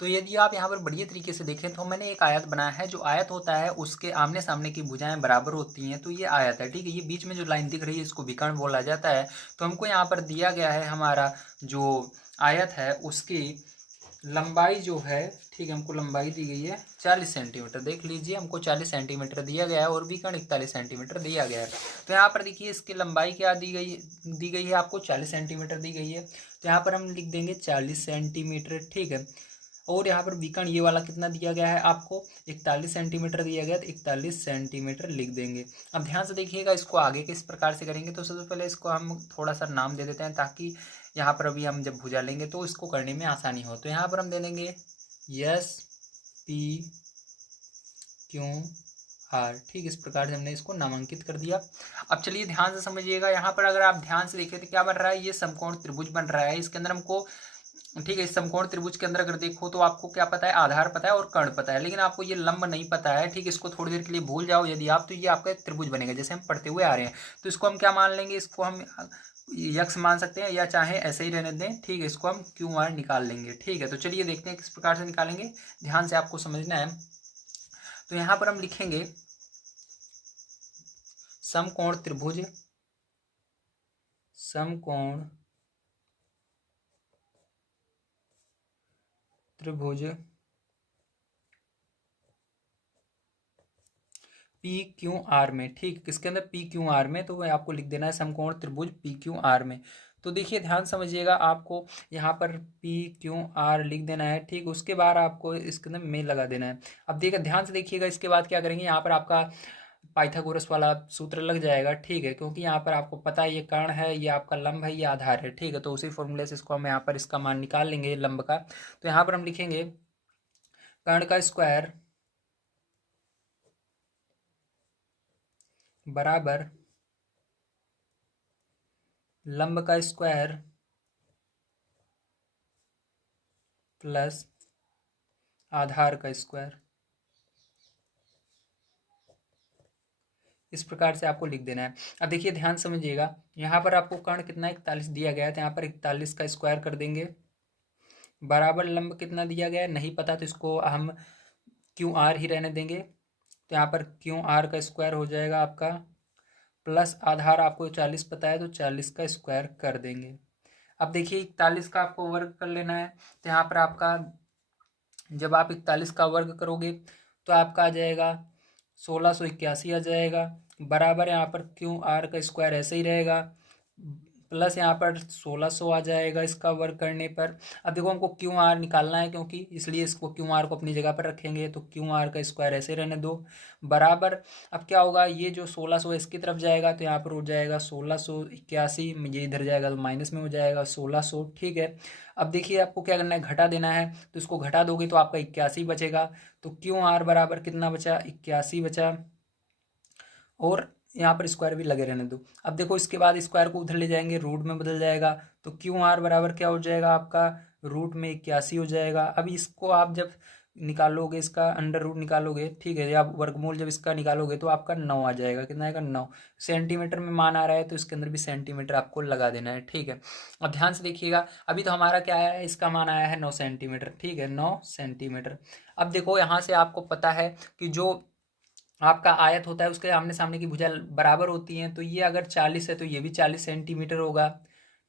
तो यदि आप यहाँ पर बढ़िया तरीके से देखें तो मैंने एक आयत बनाया है। जो आयत होता है उसके आमने सामने की भुजाएं बराबर होती हैं, तो ये आयत है, ठीक है। ये बीच में जो लाइन दिख रही है इसको विकर्ण बोला जाता है। तो हमको यहाँ पर दिया गया है हमारा जो आयत है उसकी लंबाई जो है, ठीक है, हमको लंबाई दी गई है 40 सेंटीमीटर, देख लीजिए हमको 40 सेंटीमीटर दिया गया है और विकर्ण 41 सेंटीमीटर दिया गया है। तो यहाँ पर देखिए इसकी लंबाई क्या दी गई है आपको 40 सेंटीमीटर दी गई है। तो यहाँ पर हम लिख देंगे 40 सेंटीमीटर, ठीक है। और यहाँ पर विकर्ण ये वाला कितना दिया गया है आपको, 41 सेंटीमीटर दिया गया, तो 41 सेंटीमीटर लिख देंगे। अब ध्यान से देखिएगा इसको आगे किस प्रकार से करेंगे। तो सबसे पहले इसको हम थोड़ा सा नाम दे देते हैं ताकि यहाँ पर अभी हम जब भुजा लेंगे तो इसको करने में आसानी हो। तो यहाँ पर हम दे देंगे यस पी क्यू आर, ठीक, इस प्रकार से हमने इसको नामांकित कर दिया। अब चलिए ध्यान से समझिएगा, यहाँ पर अगर आप ध्यान से देखें तो क्या बन रहा है, ये समकोण त्रिभुज बन रहा है। इसके अंदर हमको, ठीक है, इस समकोण त्रिभुज के अंदर अगर देखो तो आपको क्या पता है, आधार पता है और कर्ण पता है, लेकिन आपको ये लंब नहीं पता है, ठीक। इसको थोड़ी देर के लिए भूल जाओ यदि आप, तो ये आपका एक त्रिभुज बनेगा जैसे हम पढ़ते हुए आ रहे हैं। तो इसको हम क्या मान लेंगे, इसको हम यक्स मान सकते हैं या चाहे ऐसे ही रहने दें, ठीक है। इसको हम क्यू आर निकाल लेंगे, ठीक है। तो चलिए देखते हैं किस प्रकार से निकालेंगे, ध्यान से आपको समझना है। तो यहाँ पर हम लिखेंगे समकोण त्रिभुज, समकोण त्रिभुज पी क्यू आर में, ठीक, किसके अंदर, पी क्यू आर में। तो वह आपको लिख देना है समकोण त्रिभुज पी क्यू आर में। तो देखिए ध्यान समझिएगा, आपको यहाँ पर पी क्यू आर लिख देना है, ठीक। उसके बाद आपको इसके अंदर में लगा देना है। अब देखिए ध्यान से देखिएगा, इसके बाद क्या करेंगे, यहाँ पर आपका पाइथागोरस वाला सूत्र लग जाएगा, ठीक है, क्योंकि यहाँ पर आपको पता है ये कर्ण है, ये आपका लंब है, ये आधार है, ठीक है। तो उसी फॉर्मूले से इसको हम यहाँ पर इसका मान निकाल लेंगे लंब का। तो यहाँ पर हम लिखेंगे कर्ण का स्क्वायर बराबर लंब का स्क्वायर प्लस आधार का स्क्वायर, इस प्रकार से आपको लिख देना है। अब देखिए ध्यान समझिएगा, यहाँ पर आपको कर्ण कितना 41 दिया गया है, तो यहाँ पर 41 का स्क्वायर कर देंगे, बराबर लंब कितना दिया गया है नहीं पता, तो इसको हम क्यू आर ही रहने देंगे। तो यहाँ पर क्यू आर का स्क्वायर हो जाएगा आपका, प्लस आधार आपको 40 पता है, तो 40 का स्क्वायर कर देंगे। अब देखिए 41 का आपको वर्ग कर लेना है, तो यहाँ पर आपका जब आप 41 का वर्ग करोगे तो आपका आ जाएगा 1681 आ जाएगा, बराबर यहाँ पर क्यू आर का स्क्वायर ऐसे ही रहेगा, प्लस यहाँ पर 1600 आ जाएगा इसका वर्ग करने पर। अब देखो हमको क्यू आर निकालना है, क्योंकि इसलिए इसको क्यू आर को अपनी जगह पर रखेंगे, तो क्यू आर का स्क्वायर ऐसे रहने दो, बराबर। अब क्या होगा, ये जो 1600 इसकी तरफ जाएगा तो यहाँ पर हो जाएगा 1681, ये इधर जाएगा तो माइनस में हो जाएगा 1600, ठीक है। अब देखिए आपको क्या करना है, घटा देना है, तो इसको घटा दोगे तो आपका 81 बचेगा, तो क्यू आर बराबर कितना बचा, 81 बचा, और यहाँ पर स्क्वायर भी लगे रहने दो। अब देखो इसके बाद स्क्वायर को उधर ले जाएंगे, रूट में बदल जाएगा, तो क्यू आर बराबर क्या हो जाएगा आपका, रूट में 81 हो जाएगा। अब इसको आप जब निकालोगे, इसका अंडर रूट निकालोगे, ठीक है, आप वर्गमूल जब इसका निकालोगे तो आपका 9 आ जाएगा, कितना आएगा 9। सेंटीमीटर में मान आ रहा है तो इसके अंदर भी सेंटीमीटर आपको लगा देना है, ठीक है। अब ध्यान से देखिएगा, अभी तो हमारा क्या आया है, इसका मान आया है 9 सेंटीमीटर, ठीक है, 9 सेंटीमीटर। अब देखो यहाँ से आपको पता है कि जो आपका आयत होता है उसके आमने सामने की भुजा बराबर होती हैं, तो ये अगर 40 है तो ये भी 40 सेंटीमीटर होगा,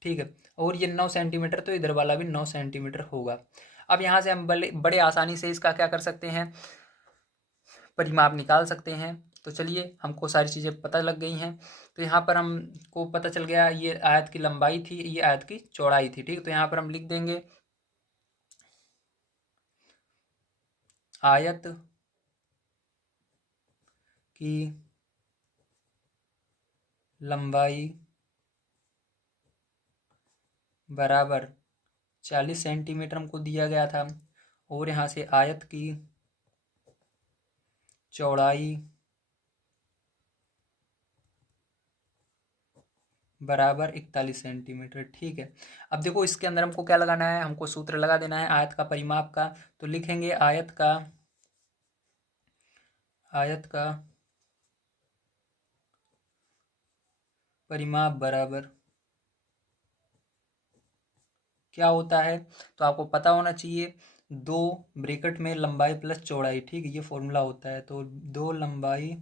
ठीक है, और ये 9 सेंटीमीटर तो इधर वाला भी 9 सेंटीमीटर होगा। अब यहाँ से हम बड़े बड़े आसानी से इसका क्या कर सकते हैं, परिमाप निकाल सकते हैं। तो चलिए हमको सारी चीज़ें पता लग गई हैं, तो यहाँ पर हमको पता चल गया ये आयत की लंबाई थी, ये आयत की चौड़ाई थी, ठीक। तो यहाँ पर हम लिख देंगे आयत की लंबाई बराबर 40 सेंटीमीटर हमको दिया गया था, और यहाँ से आयत की चौड़ाई बराबर 41 सेंटीमीटर, ठीक है। अब देखो इसके अंदर हमको क्या लगाना है, हमको सूत्र लगा देना है आयत का परिमाप का, तो लिखेंगे आयत का परिमाप बराबर क्या होता है, तो आपको पता होना चाहिए, 2 ब्रैकेट में लंबाई प्लस चौड़ाई, ठीक है, ये फॉर्मूला होता है, तो 2 लंबाई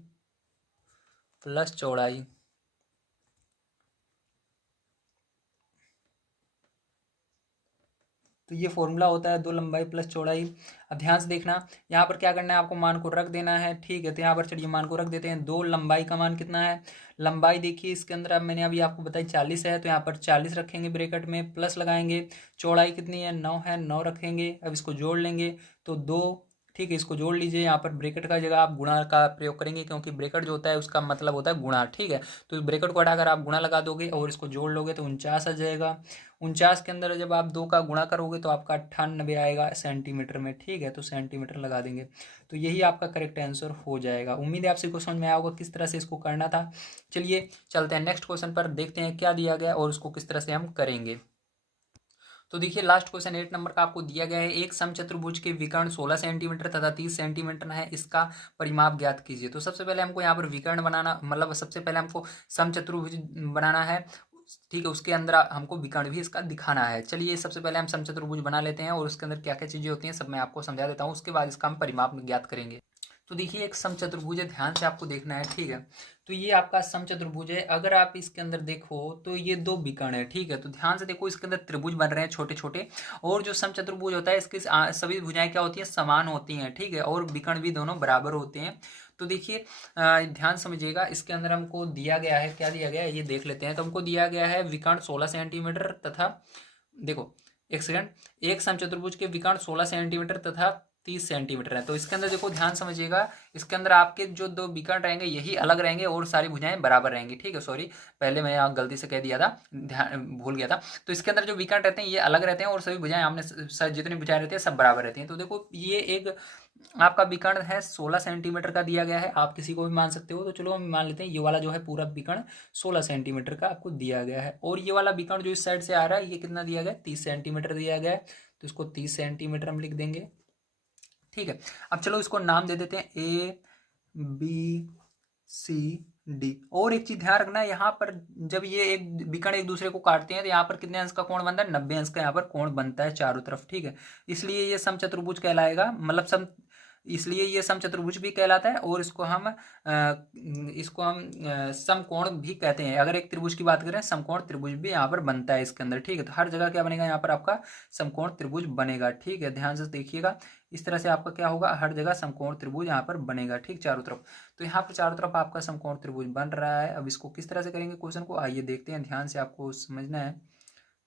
प्लस चौड़ाई, तो ये फॉर्मूला होता है 2 लंबाई प्लस चौड़ाई। अब ध्यान से देखना, यहाँ पर क्या करना है, आपको मान को रख देना है, ठीक है। तो यहाँ पर चलिए मान को रख देते हैं, 2 लंबाई का मान कितना है, लंबाई देखिए इसके अंदर, अब मैंने अभी आपको बताई 40 है, तो यहाँ पर 40 रखेंगे ब्रैकेट में, प्लस लगाएंगे, चौड़ाई कितनी है 9 है, 9 रखेंगे, अब इसको जोड़ लेंगे तो 2, ठीक है, इसको जोड़ लीजिए। यहाँ पर ब्रैकेट का जगह आप गुणा का प्रयोग करेंगे, क्योंकि ब्रैकेट जो होता है उसका मतलब होता है गुणा, ठीक है। तो ब्रैकेट को हटाकर आप गुणा लगा दोगे और इसको जोड़ लोगे तो 49 आ जाएगा। 49 के अंदर जब आप 2 का गुणा करोगे तो आपका 98 आएगा सेंटीमीटर में, ठीक है, तो सेंटीमीटर लगा देंगे, तो यही आपका करेक्ट आंसर हो जाएगा। उम्मीद है आप सभी को समझ में आया होगा किस तरह से इसको करना था। चलिए चलते हैं नेक्स्ट क्वेश्चन पर, देखते हैं क्या दिया गया और उसको किस तरह से हम करेंगे। तो देखिए लास्ट क्वेश्चन 8 नंबर का आपको दिया गया है, एक समचतुर्भुज के विकर्ण 16 सेंटीमीटर तथा 30 सेंटीमीटर है, इसका परिमाप ज्ञात कीजिए। तो सबसे पहले हमको यहाँ पर विकर्ण बनाना, मतलब सबसे पहले हमको समचतुर्भुज बनाना है, ठीक है, उसके अंदर हमको विकर्ण भी इसका दिखाना है। चलिए सबसे पहले हम समचतुर्भुज बना लेते हैं और उसके अंदर क्या क्या चीज़ें होती हैं सब मैं आपको समझा देता हूँ, उसके बाद इसका हम परिमाप ज्ञात करेंगे। तो देखिए एक समचतुर्भुज है, ध्यान से आपको देखना है, ठीक है। तो ये आपका समचतुर्भुज है, अगर आप इसके अंदर देखो तो ये 2 विकर्ण है, ठीक है। तो ध्यान से देखो इसके अंदर त्रिभुज बन रहे हैं छोटे छोटे, और जो समचतुर्भुज होता है इसकी सभी भुजाएं क्या होती हैं, समान होती हैं, ठीक है, और विकर्ण भी दोनों बराबर होते हैं। तो देखिए ध्यान समझिएगा, इसके अंदर हमको दिया गया है, क्या दिया गया है ये देख लेते हैं। तो हमको दिया गया है विकर्ण 16 सेंटीमीटर तथा, देखो एक सेकंड, एक समचतुर्भुज के विकर्ण 16 सेंटीमीटर तथा 30 सेंटीमीटर है। तो इसके अंदर देखो ध्यान समझिएगा, इसके अंदर आपके जो 2 विकर्ण रहेंगे यही अलग रहेंगे और सारी भुजाएं बराबर रहेंगी, ठीक है। सॉरी, पहले मैं यहाँ गलती से कह दिया था, ध्यान भूल गया था। तो इसके अंदर जो विकर्ण रहते हैं ये अलग रहते हैं और सभी भुजाएं आमने जितनी भुजाएं रहती हैं सब बराबर रहती हैं। तो देखो ये एक आपका विकर्ण है 16 सेंटीमीटर का दिया गया है, आप किसी को भी मान सकते हो, तो चलो हम मान लेते हैं ये वाला जो है पूरा विकर्ण 16 सेंटीमीटर का आपको दिया गया है, और ये वाला विकर्ण जो इस साइड से आ रहा है ये कितना दिया गया है, 30 सेंटीमीटर दिया गया है, तो इसको 30 सेंटीमीटर हम लिख देंगे, ठीक है। अब चलो इसको नाम दे देते हैं A B C डी। और एक चीज ध्यान रखना, यहाँ पर जब ये एक विकर्ण एक दूसरे को काटते हैं तो यहाँ पर कितने अंश का कोण बनता है, 90 अंश का यहाँ पर कोण बनता है चारों तरफ, ठीक है। इसलिए ये समचतुर्भुज कहलाएगा, मतलब इसलिए ये समचतुर्भुज भी कहलाता है, और इसको हम समकोण भी कहते हैं। अगर एक त्रिभुज की बात करें, समकोण त्रिभुज भी यहाँ पर बनता है इसके अंदर, ठीक है। तो हर जगह क्या बनेगा, यहाँ पर आपका समकोण त्रिभुज बनेगा, ठीक है। ध्यान से देखिएगा, इस तरह से आपका क्या होगा, हर जगह समकोण त्रिभुज यहाँ पर बनेगा, ठीक, चारों तरफ। तो यहाँ पर चारों तरफ आपका समकोण त्रिभुज बन रहा है। अब इसको किस तरह से करेंगे क्वेश्चन को, आइए देखते हैं, ध्यान से आपको समझना है,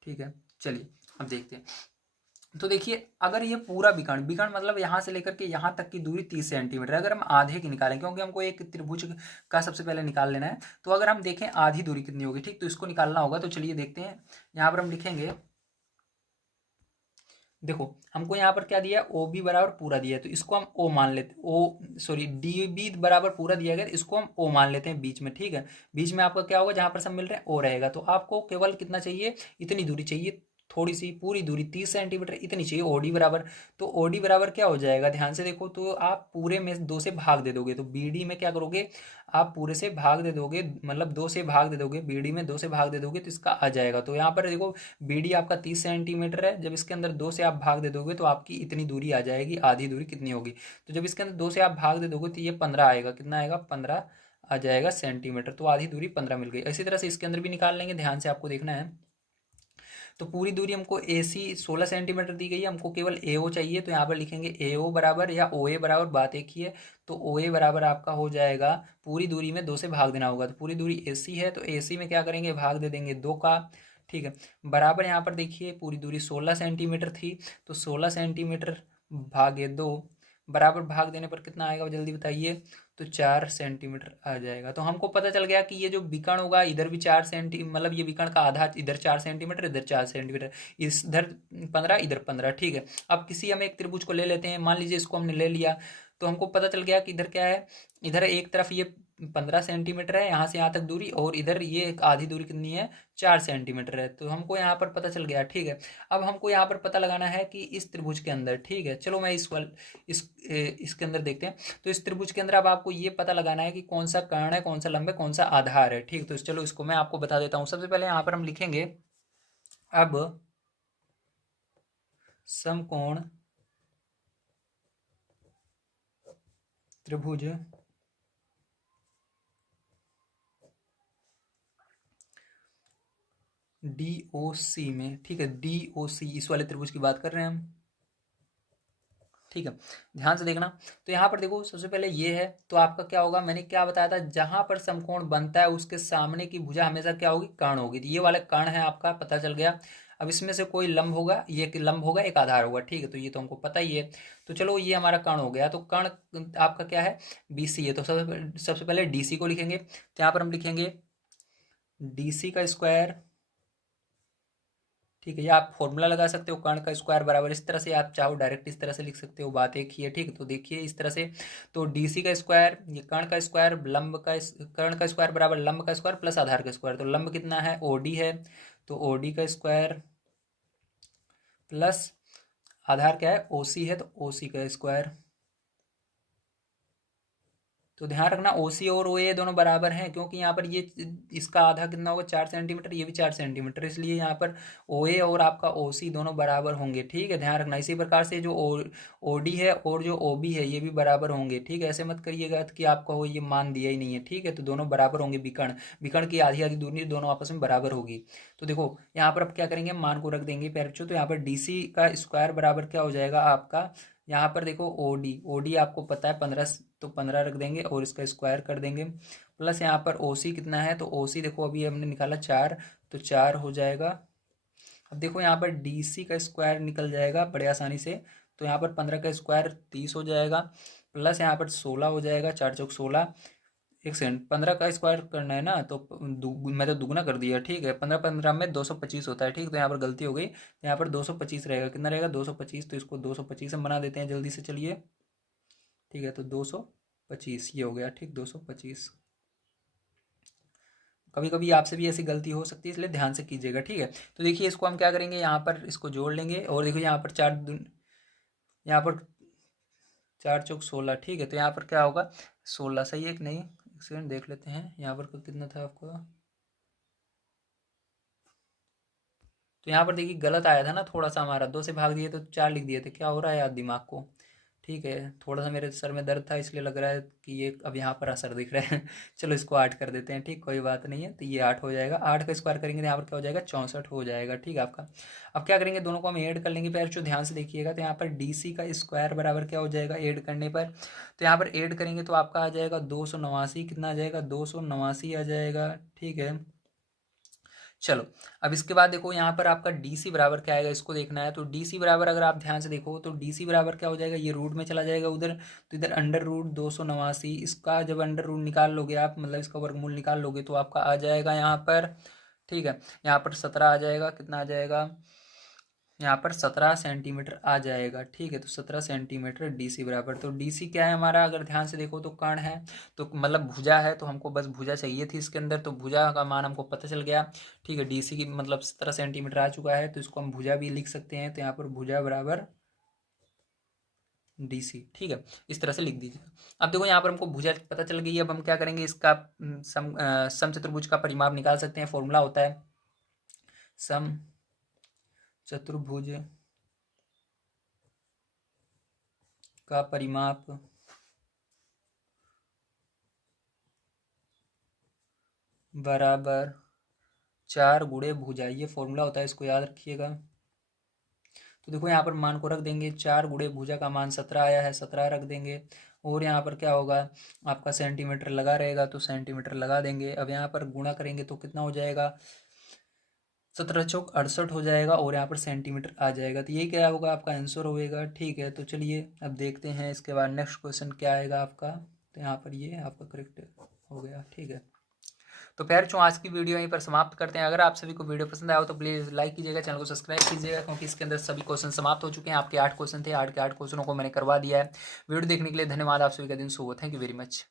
ठीक है। चलिए अब देखते हैं। तो देखिए, अगर ये पूरा विकर्ण, विकर्ण मतलब यहाँ से लेकर के यहाँ तक की दूरी 30 सेंटीमीटर, अगर हम आधे की निकालें, क्योंकि हमको एक त्रिभुज का सबसे पहले निकाल लेना है, तो अगर हम देखें आधी दूरी कितनी होगी, ठीक, तो इसको निकालना होगा। तो चलिए देखते हैं, यहाँ पर हम लिखेंगे, देखो हमको यहाँ पर क्या दिया है, ओ बी बराबर पूरा दिया है, तो इसको हम ओ मान लेते, डी बी बराबर पूरा दिया गया, इसको हम ओ मान लेते हैं बीच में, ठीक है। बीच में आपका क्या होगा, जहाँ पर सब मिल रहे हैं ओ रहेगा। तो आपको केवल कितना चाहिए, इतनी दूरी चाहिए, थोड़ी सी, पूरी दूरी 30 सेंटीमीटर इतनी चाहिए, ओडी बराबर। तो ओडी बराबर क्या हो जाएगा, ध्यान से देखो, तो आप पूरे में 2 से भाग दे दोगे, तो बीडी में क्या करोगे, आप पूरे से भाग दे दोगे, मतलब 2 से भाग दे दोगे, बीडी में 2 से भाग दे दोगे, तो इसका आ जाएगा। तो यहाँ पर देखो, बीडी आपका 30 सेंटीमीटर है, जब इसके अंदर 2 से आप भाग दे दोगे तो आपकी इतनी दूरी आ जाएगी। आधी दूरी कितनी होगी, तो जब इसके अंदर 2 से आप भाग दे दोगे तो ये 15 आएगा, कितना आएगा, 15 आ जाएगा सेंटीमीटर। तो आधी दूरी 15 मिल गई। इसी तरह से इसके अंदर भी निकाल लेंगे, ध्यान से आपको देखना है। तो पूरी दूरी हमको ए सी 16 सेंटीमीटर दी गई है, हमको केवल ए ओ चाहिए, तो यहाँ पर लिखेंगे ए ओ बराबर, या ओ ए बराबर, बात एक ही है। तो ओ ए बराबर आपका हो जाएगा, पूरी दूरी में 2 से भाग देना होगा, तो पूरी दूरी ए सी है, तो ए सी में क्या करेंगे, भाग दे देंगे 2 का, ठीक है। बराबर यहाँ पर देखिए पूरी दूरी 16 सेंटीमीटर थी, तो 16 सेंटीमीटर भागे 2, बराबर भाग देने पर कितना आएगा, जल्दी बताइए। तो 4 सेंटीमीटर आ जाएगा। तो हमको पता चल गया कि ये जो विकर्ण होगा, इधर भी 4 सेंटी, मतलब ये विकर्ण का आधा, इधर 4 सेंटीमीटर, इधर 4 सेंटीमीटर, इधर 15, इधर 15, ठीक है। अब किसी हम एक त्रिभुज को ले लेते हैं, मान लीजिए इसको हमने ले लिया, तो हमको पता चल गया कि इधर क्या है, इधर एक तरफ ये 15 सेंटीमीटर है यहाँ से यहाँ तक दूरी, और इधर ये एक आधी दूरी कितनी है, 4 सेंटीमीटर है। तो हमको यहाँ पर पता चल गया, ठीक है। अब हमको यहाँ पर पता लगाना है कि इस त्रिभुज के अंदर, ठीक है, चलो मैं इसके अंदर देखते हैं। तो इस त्रिभुज के अंदर अब आपको ये पता लगाना है कि कौन सा कर्ण है, कौन सा लंब है, कौन सा आधार है, ठीक। तो चलो इसको मैं आपको बता देता हूँ। सबसे पहले यहाँ पर हम लिखेंगे, अब समकोण त्रिभुज डी ओ सी में, ठीक है, डी ओ सी, इस वाले त्रिभुज की बात कर रहे हैं हम, ठीक है। ध्यान से देखना, तो यहाँ पर देखो सबसे पहले ये है, तो आपका क्या होगा, मैंने क्या बताया था, जहां पर समकोण बनता है उसके सामने की भुजा हमेशा क्या होगी, कर्ण होगी। तो ये वाला कर्ण है आपका, पता चल गया। अब इसमें से कोई लंब होगा, ये एक लंब होगा, एक आधार होगा, ठीक है, तो ये तो हमको पता ही है। तो चलो ये हमारा कर्ण हो गया, तो कर्ण आपका क्या है, बीसी है। तो सबसे पहले डीसी को लिखेंगे, तो यहाँ पर हम लिखेंगे डीसी का स्क्वायर, ठीक है। या आप फॉर्मूला लगा सकते हो, कर्ण का स्क्वायर बराबर, इस तरह से आप चाहो डायरेक्ट इस तरह से लिख सकते हो, बात एक ही है, ठीक है। तो देखिए इस तरह से, तो डीसी का स्क्वायर, ये कर्ण का स्क्वायर, कर्ण का स्क्वायर बराबर लंब का स्क्वायर प्लस आधार का स्क्वायर। तो लंब कितना है, ओडी है, तो ओडी का स्क्वायर प्लस आधार क्या है, ओसी है, तो ओसी का स्क्वायर। तो ध्यान रखना, ओसी और ओ ए दोनों बराबर हैं, क्योंकि यहाँ पर ये इसका आधा कितना होगा, 4 सेंटीमीटर, ये भी 4 सेंटीमीटर, इसलिए यहाँ पर ओ ए और आपका ओ सी दोनों बराबर होंगे, ठीक है। ध्यान रखना, इसी प्रकार से जो ओ डी है और जो ओ बी है ये भी बराबर होंगे, ठीक है। ऐसे मत करिएगा कि आपका वो ये मान दिया ही नहीं है, ठीक है। तो दोनों बराबर होंगे, विकर्ण विकर्ण की आधी आधी दूरी दोनों आपस में बराबर होगी। तो देखो यहाँ पर अब क्या करेंगे, मान को रख देंगे पैर बच्चों। तो यहाँ पर डी सी का स्क्वायर बराबर क्या हो जाएगा आपका, यहाँ पर देखो ओडी आपको पता है 15, तो 15 रख देंगे और इसका स्क्वायर कर देंगे, प्लस यहाँ पर ओसी कितना है, तो ओसी देखो अभी हमने निकाला 4, तो 4 हो जाएगा। अब देखो यहाँ पर डीसी का स्क्वायर निकल जाएगा बड़े आसानी से, तो यहाँ पर 15 का स्क्वायर 30 हो जाएगा, प्लस यहाँ पर 16 हो जाएगा, 4 चौक 16। एक सेकंड, 15 का स्क्वायर करना है ना, तो मैं तो दुगना कर दिया, ठीक है। 15 15 में 225 होता है, ठीक। तो यहाँ पर गलती हो गई, तो यहाँ पर 225 रहेगा, कितना रहेगा, 225। तो इसको 225 हम बना देते हैं जल्दी से, चलिए, ठीक है। तो 225 ये हो गया, ठीक, 225। कभी कभी आपसे भी ऐसी गलती हो सकती है, इसलिए ध्यान से कीजिएगा, ठीक है। तो देखिए इसको हम क्या करेंगे, यहाँ पर इसको जोड़ लेंगे, और देखो यहाँ पर यहाँ पर 4 चौक 16, ठीक है। तो यहाँ पर क्या होगा, 16 सही है कि नहीं, एक सेकंड देख लेते हैं यहाँ पर कितना था आपका। तो यहाँ पर देखिए गलत आया था ना थोड़ा सा, हमारा 2 से भाग दिए तो 4 लिख दिए थे। क्या हो रहा है यार दिमाग को, ठीक है। थोड़ा सा मेरे सर में दर्द था इसलिए लग रहा है कि ये अब यहाँ पर असर दिख रहा है। चलो इसको 8 कर देते हैं, ठीक, कोई बात नहीं है। तो ये 8 हो जाएगा, 8 का स्क्वायर करेंगे तो यहाँ पर क्या हो जाएगा, 64 हो जाएगा, ठीक है आपका। अब क्या करेंगे, दोनों को हम ऐड कर लेंगे। पैर जो ध्यान से देखिएगा, तो यहाँ पर डी सी का स्क्वायर बराबर क्या हो जाएगा ऐड करने पर, तो यहाँ पर ऐड करेंगे तो आपका आ जाएगा 289। कितना आ जाएगा, 289 आ जाएगा, ठीक है। चलो अब इसके बाद देखो यहाँ पर आपका डी सी बराबर क्या आएगा, इसको देखना है। तो डी सी बराबर अगर आप ध्यान से देखो तो डी सी बराबर क्या हो जाएगा, ये रूट में चला जाएगा उधर, तो इधर अंडर रूट 289। इसका जब अंडर रूट निकाल लोगे आप, मतलब इसका वर्गमूल निकाल लोगे, तो आपका आ जाएगा यहाँ पर, ठीक है, यहाँ पर 17 आ जाएगा। कितना आ जाएगा, यहाँ पर 17 सेंटीमीटर आ जाएगा, ठीक है। तो 17 सेंटीमीटर डी सी बराबर, तो डी सी क्या है हमारा, अगर ध्यान से देखो तो कर्ण है, तो मतलब भुजा है, तो हमको बस भुजा चाहिए थी इसके अंदर, तो भुजा का मान हमको पता चल गया, ठीक है। डी सी की मतलब 17 सेंटीमीटर आ चुका है, तो इसको हम भुजा भी लिख सकते हैं। तो यहाँ पर भुजा बराबर डी सी, ठीक है, इस तरह से लिख दीजिए। अब देखो यहाँ पर हमको भुजा पता चल गई। अब हम क्या करेंगे, इसका समचतुर्भुज का परिमाप निकाल सकते हैं। फॉर्मूला होता है सम चतुर्भुज का परिमाप बराबर 4 गुणे भुजा, ये फॉर्मूला होता है, इसको याद रखिएगा। तो देखो यहाँ पर मान को रख देंगे, 4 गुणे भुजा का मान 17 आया है, 17 रख देंगे। और यहाँ पर क्या होगा, आपका सेंटीमीटर लगा रहेगा, तो सेंटीमीटर लगा देंगे। अब यहाँ पर गुणा करेंगे तो कितना हो जाएगा, 17 चौक 68 हो जाएगा, और यहाँ पर सेंटीमीटर आ जाएगा। तो यही क्या होगा, आपका आंसर होएगा, ठीक है। तो चलिए अब देखते हैं इसके बाद नेक्स्ट क्वेश्चन क्या आएगा आपका। तो यहाँ पर ये आपका करेक्ट हो गया, ठीक है। तो प्यारे आज की वीडियो यहीं पर समाप्त करते हैं। अगर आप सभी को वीडियो पसंद आया हो तो प्लीज़ लाइक कीजिएगा, चैनल को सब्सक्राइब कीजिएगा, क्योंकि इसके अंदर सभी क्वेश्चन समाप्त हो चुके हैं। आपके 8 क्वेश्चन थे, 8 के 8 क्वेश्चनों को मैंने करवा दिया है। वीडियो देखने के लिए धन्यवाद। आप सभी का दिन शुभ हो। Thank you very much.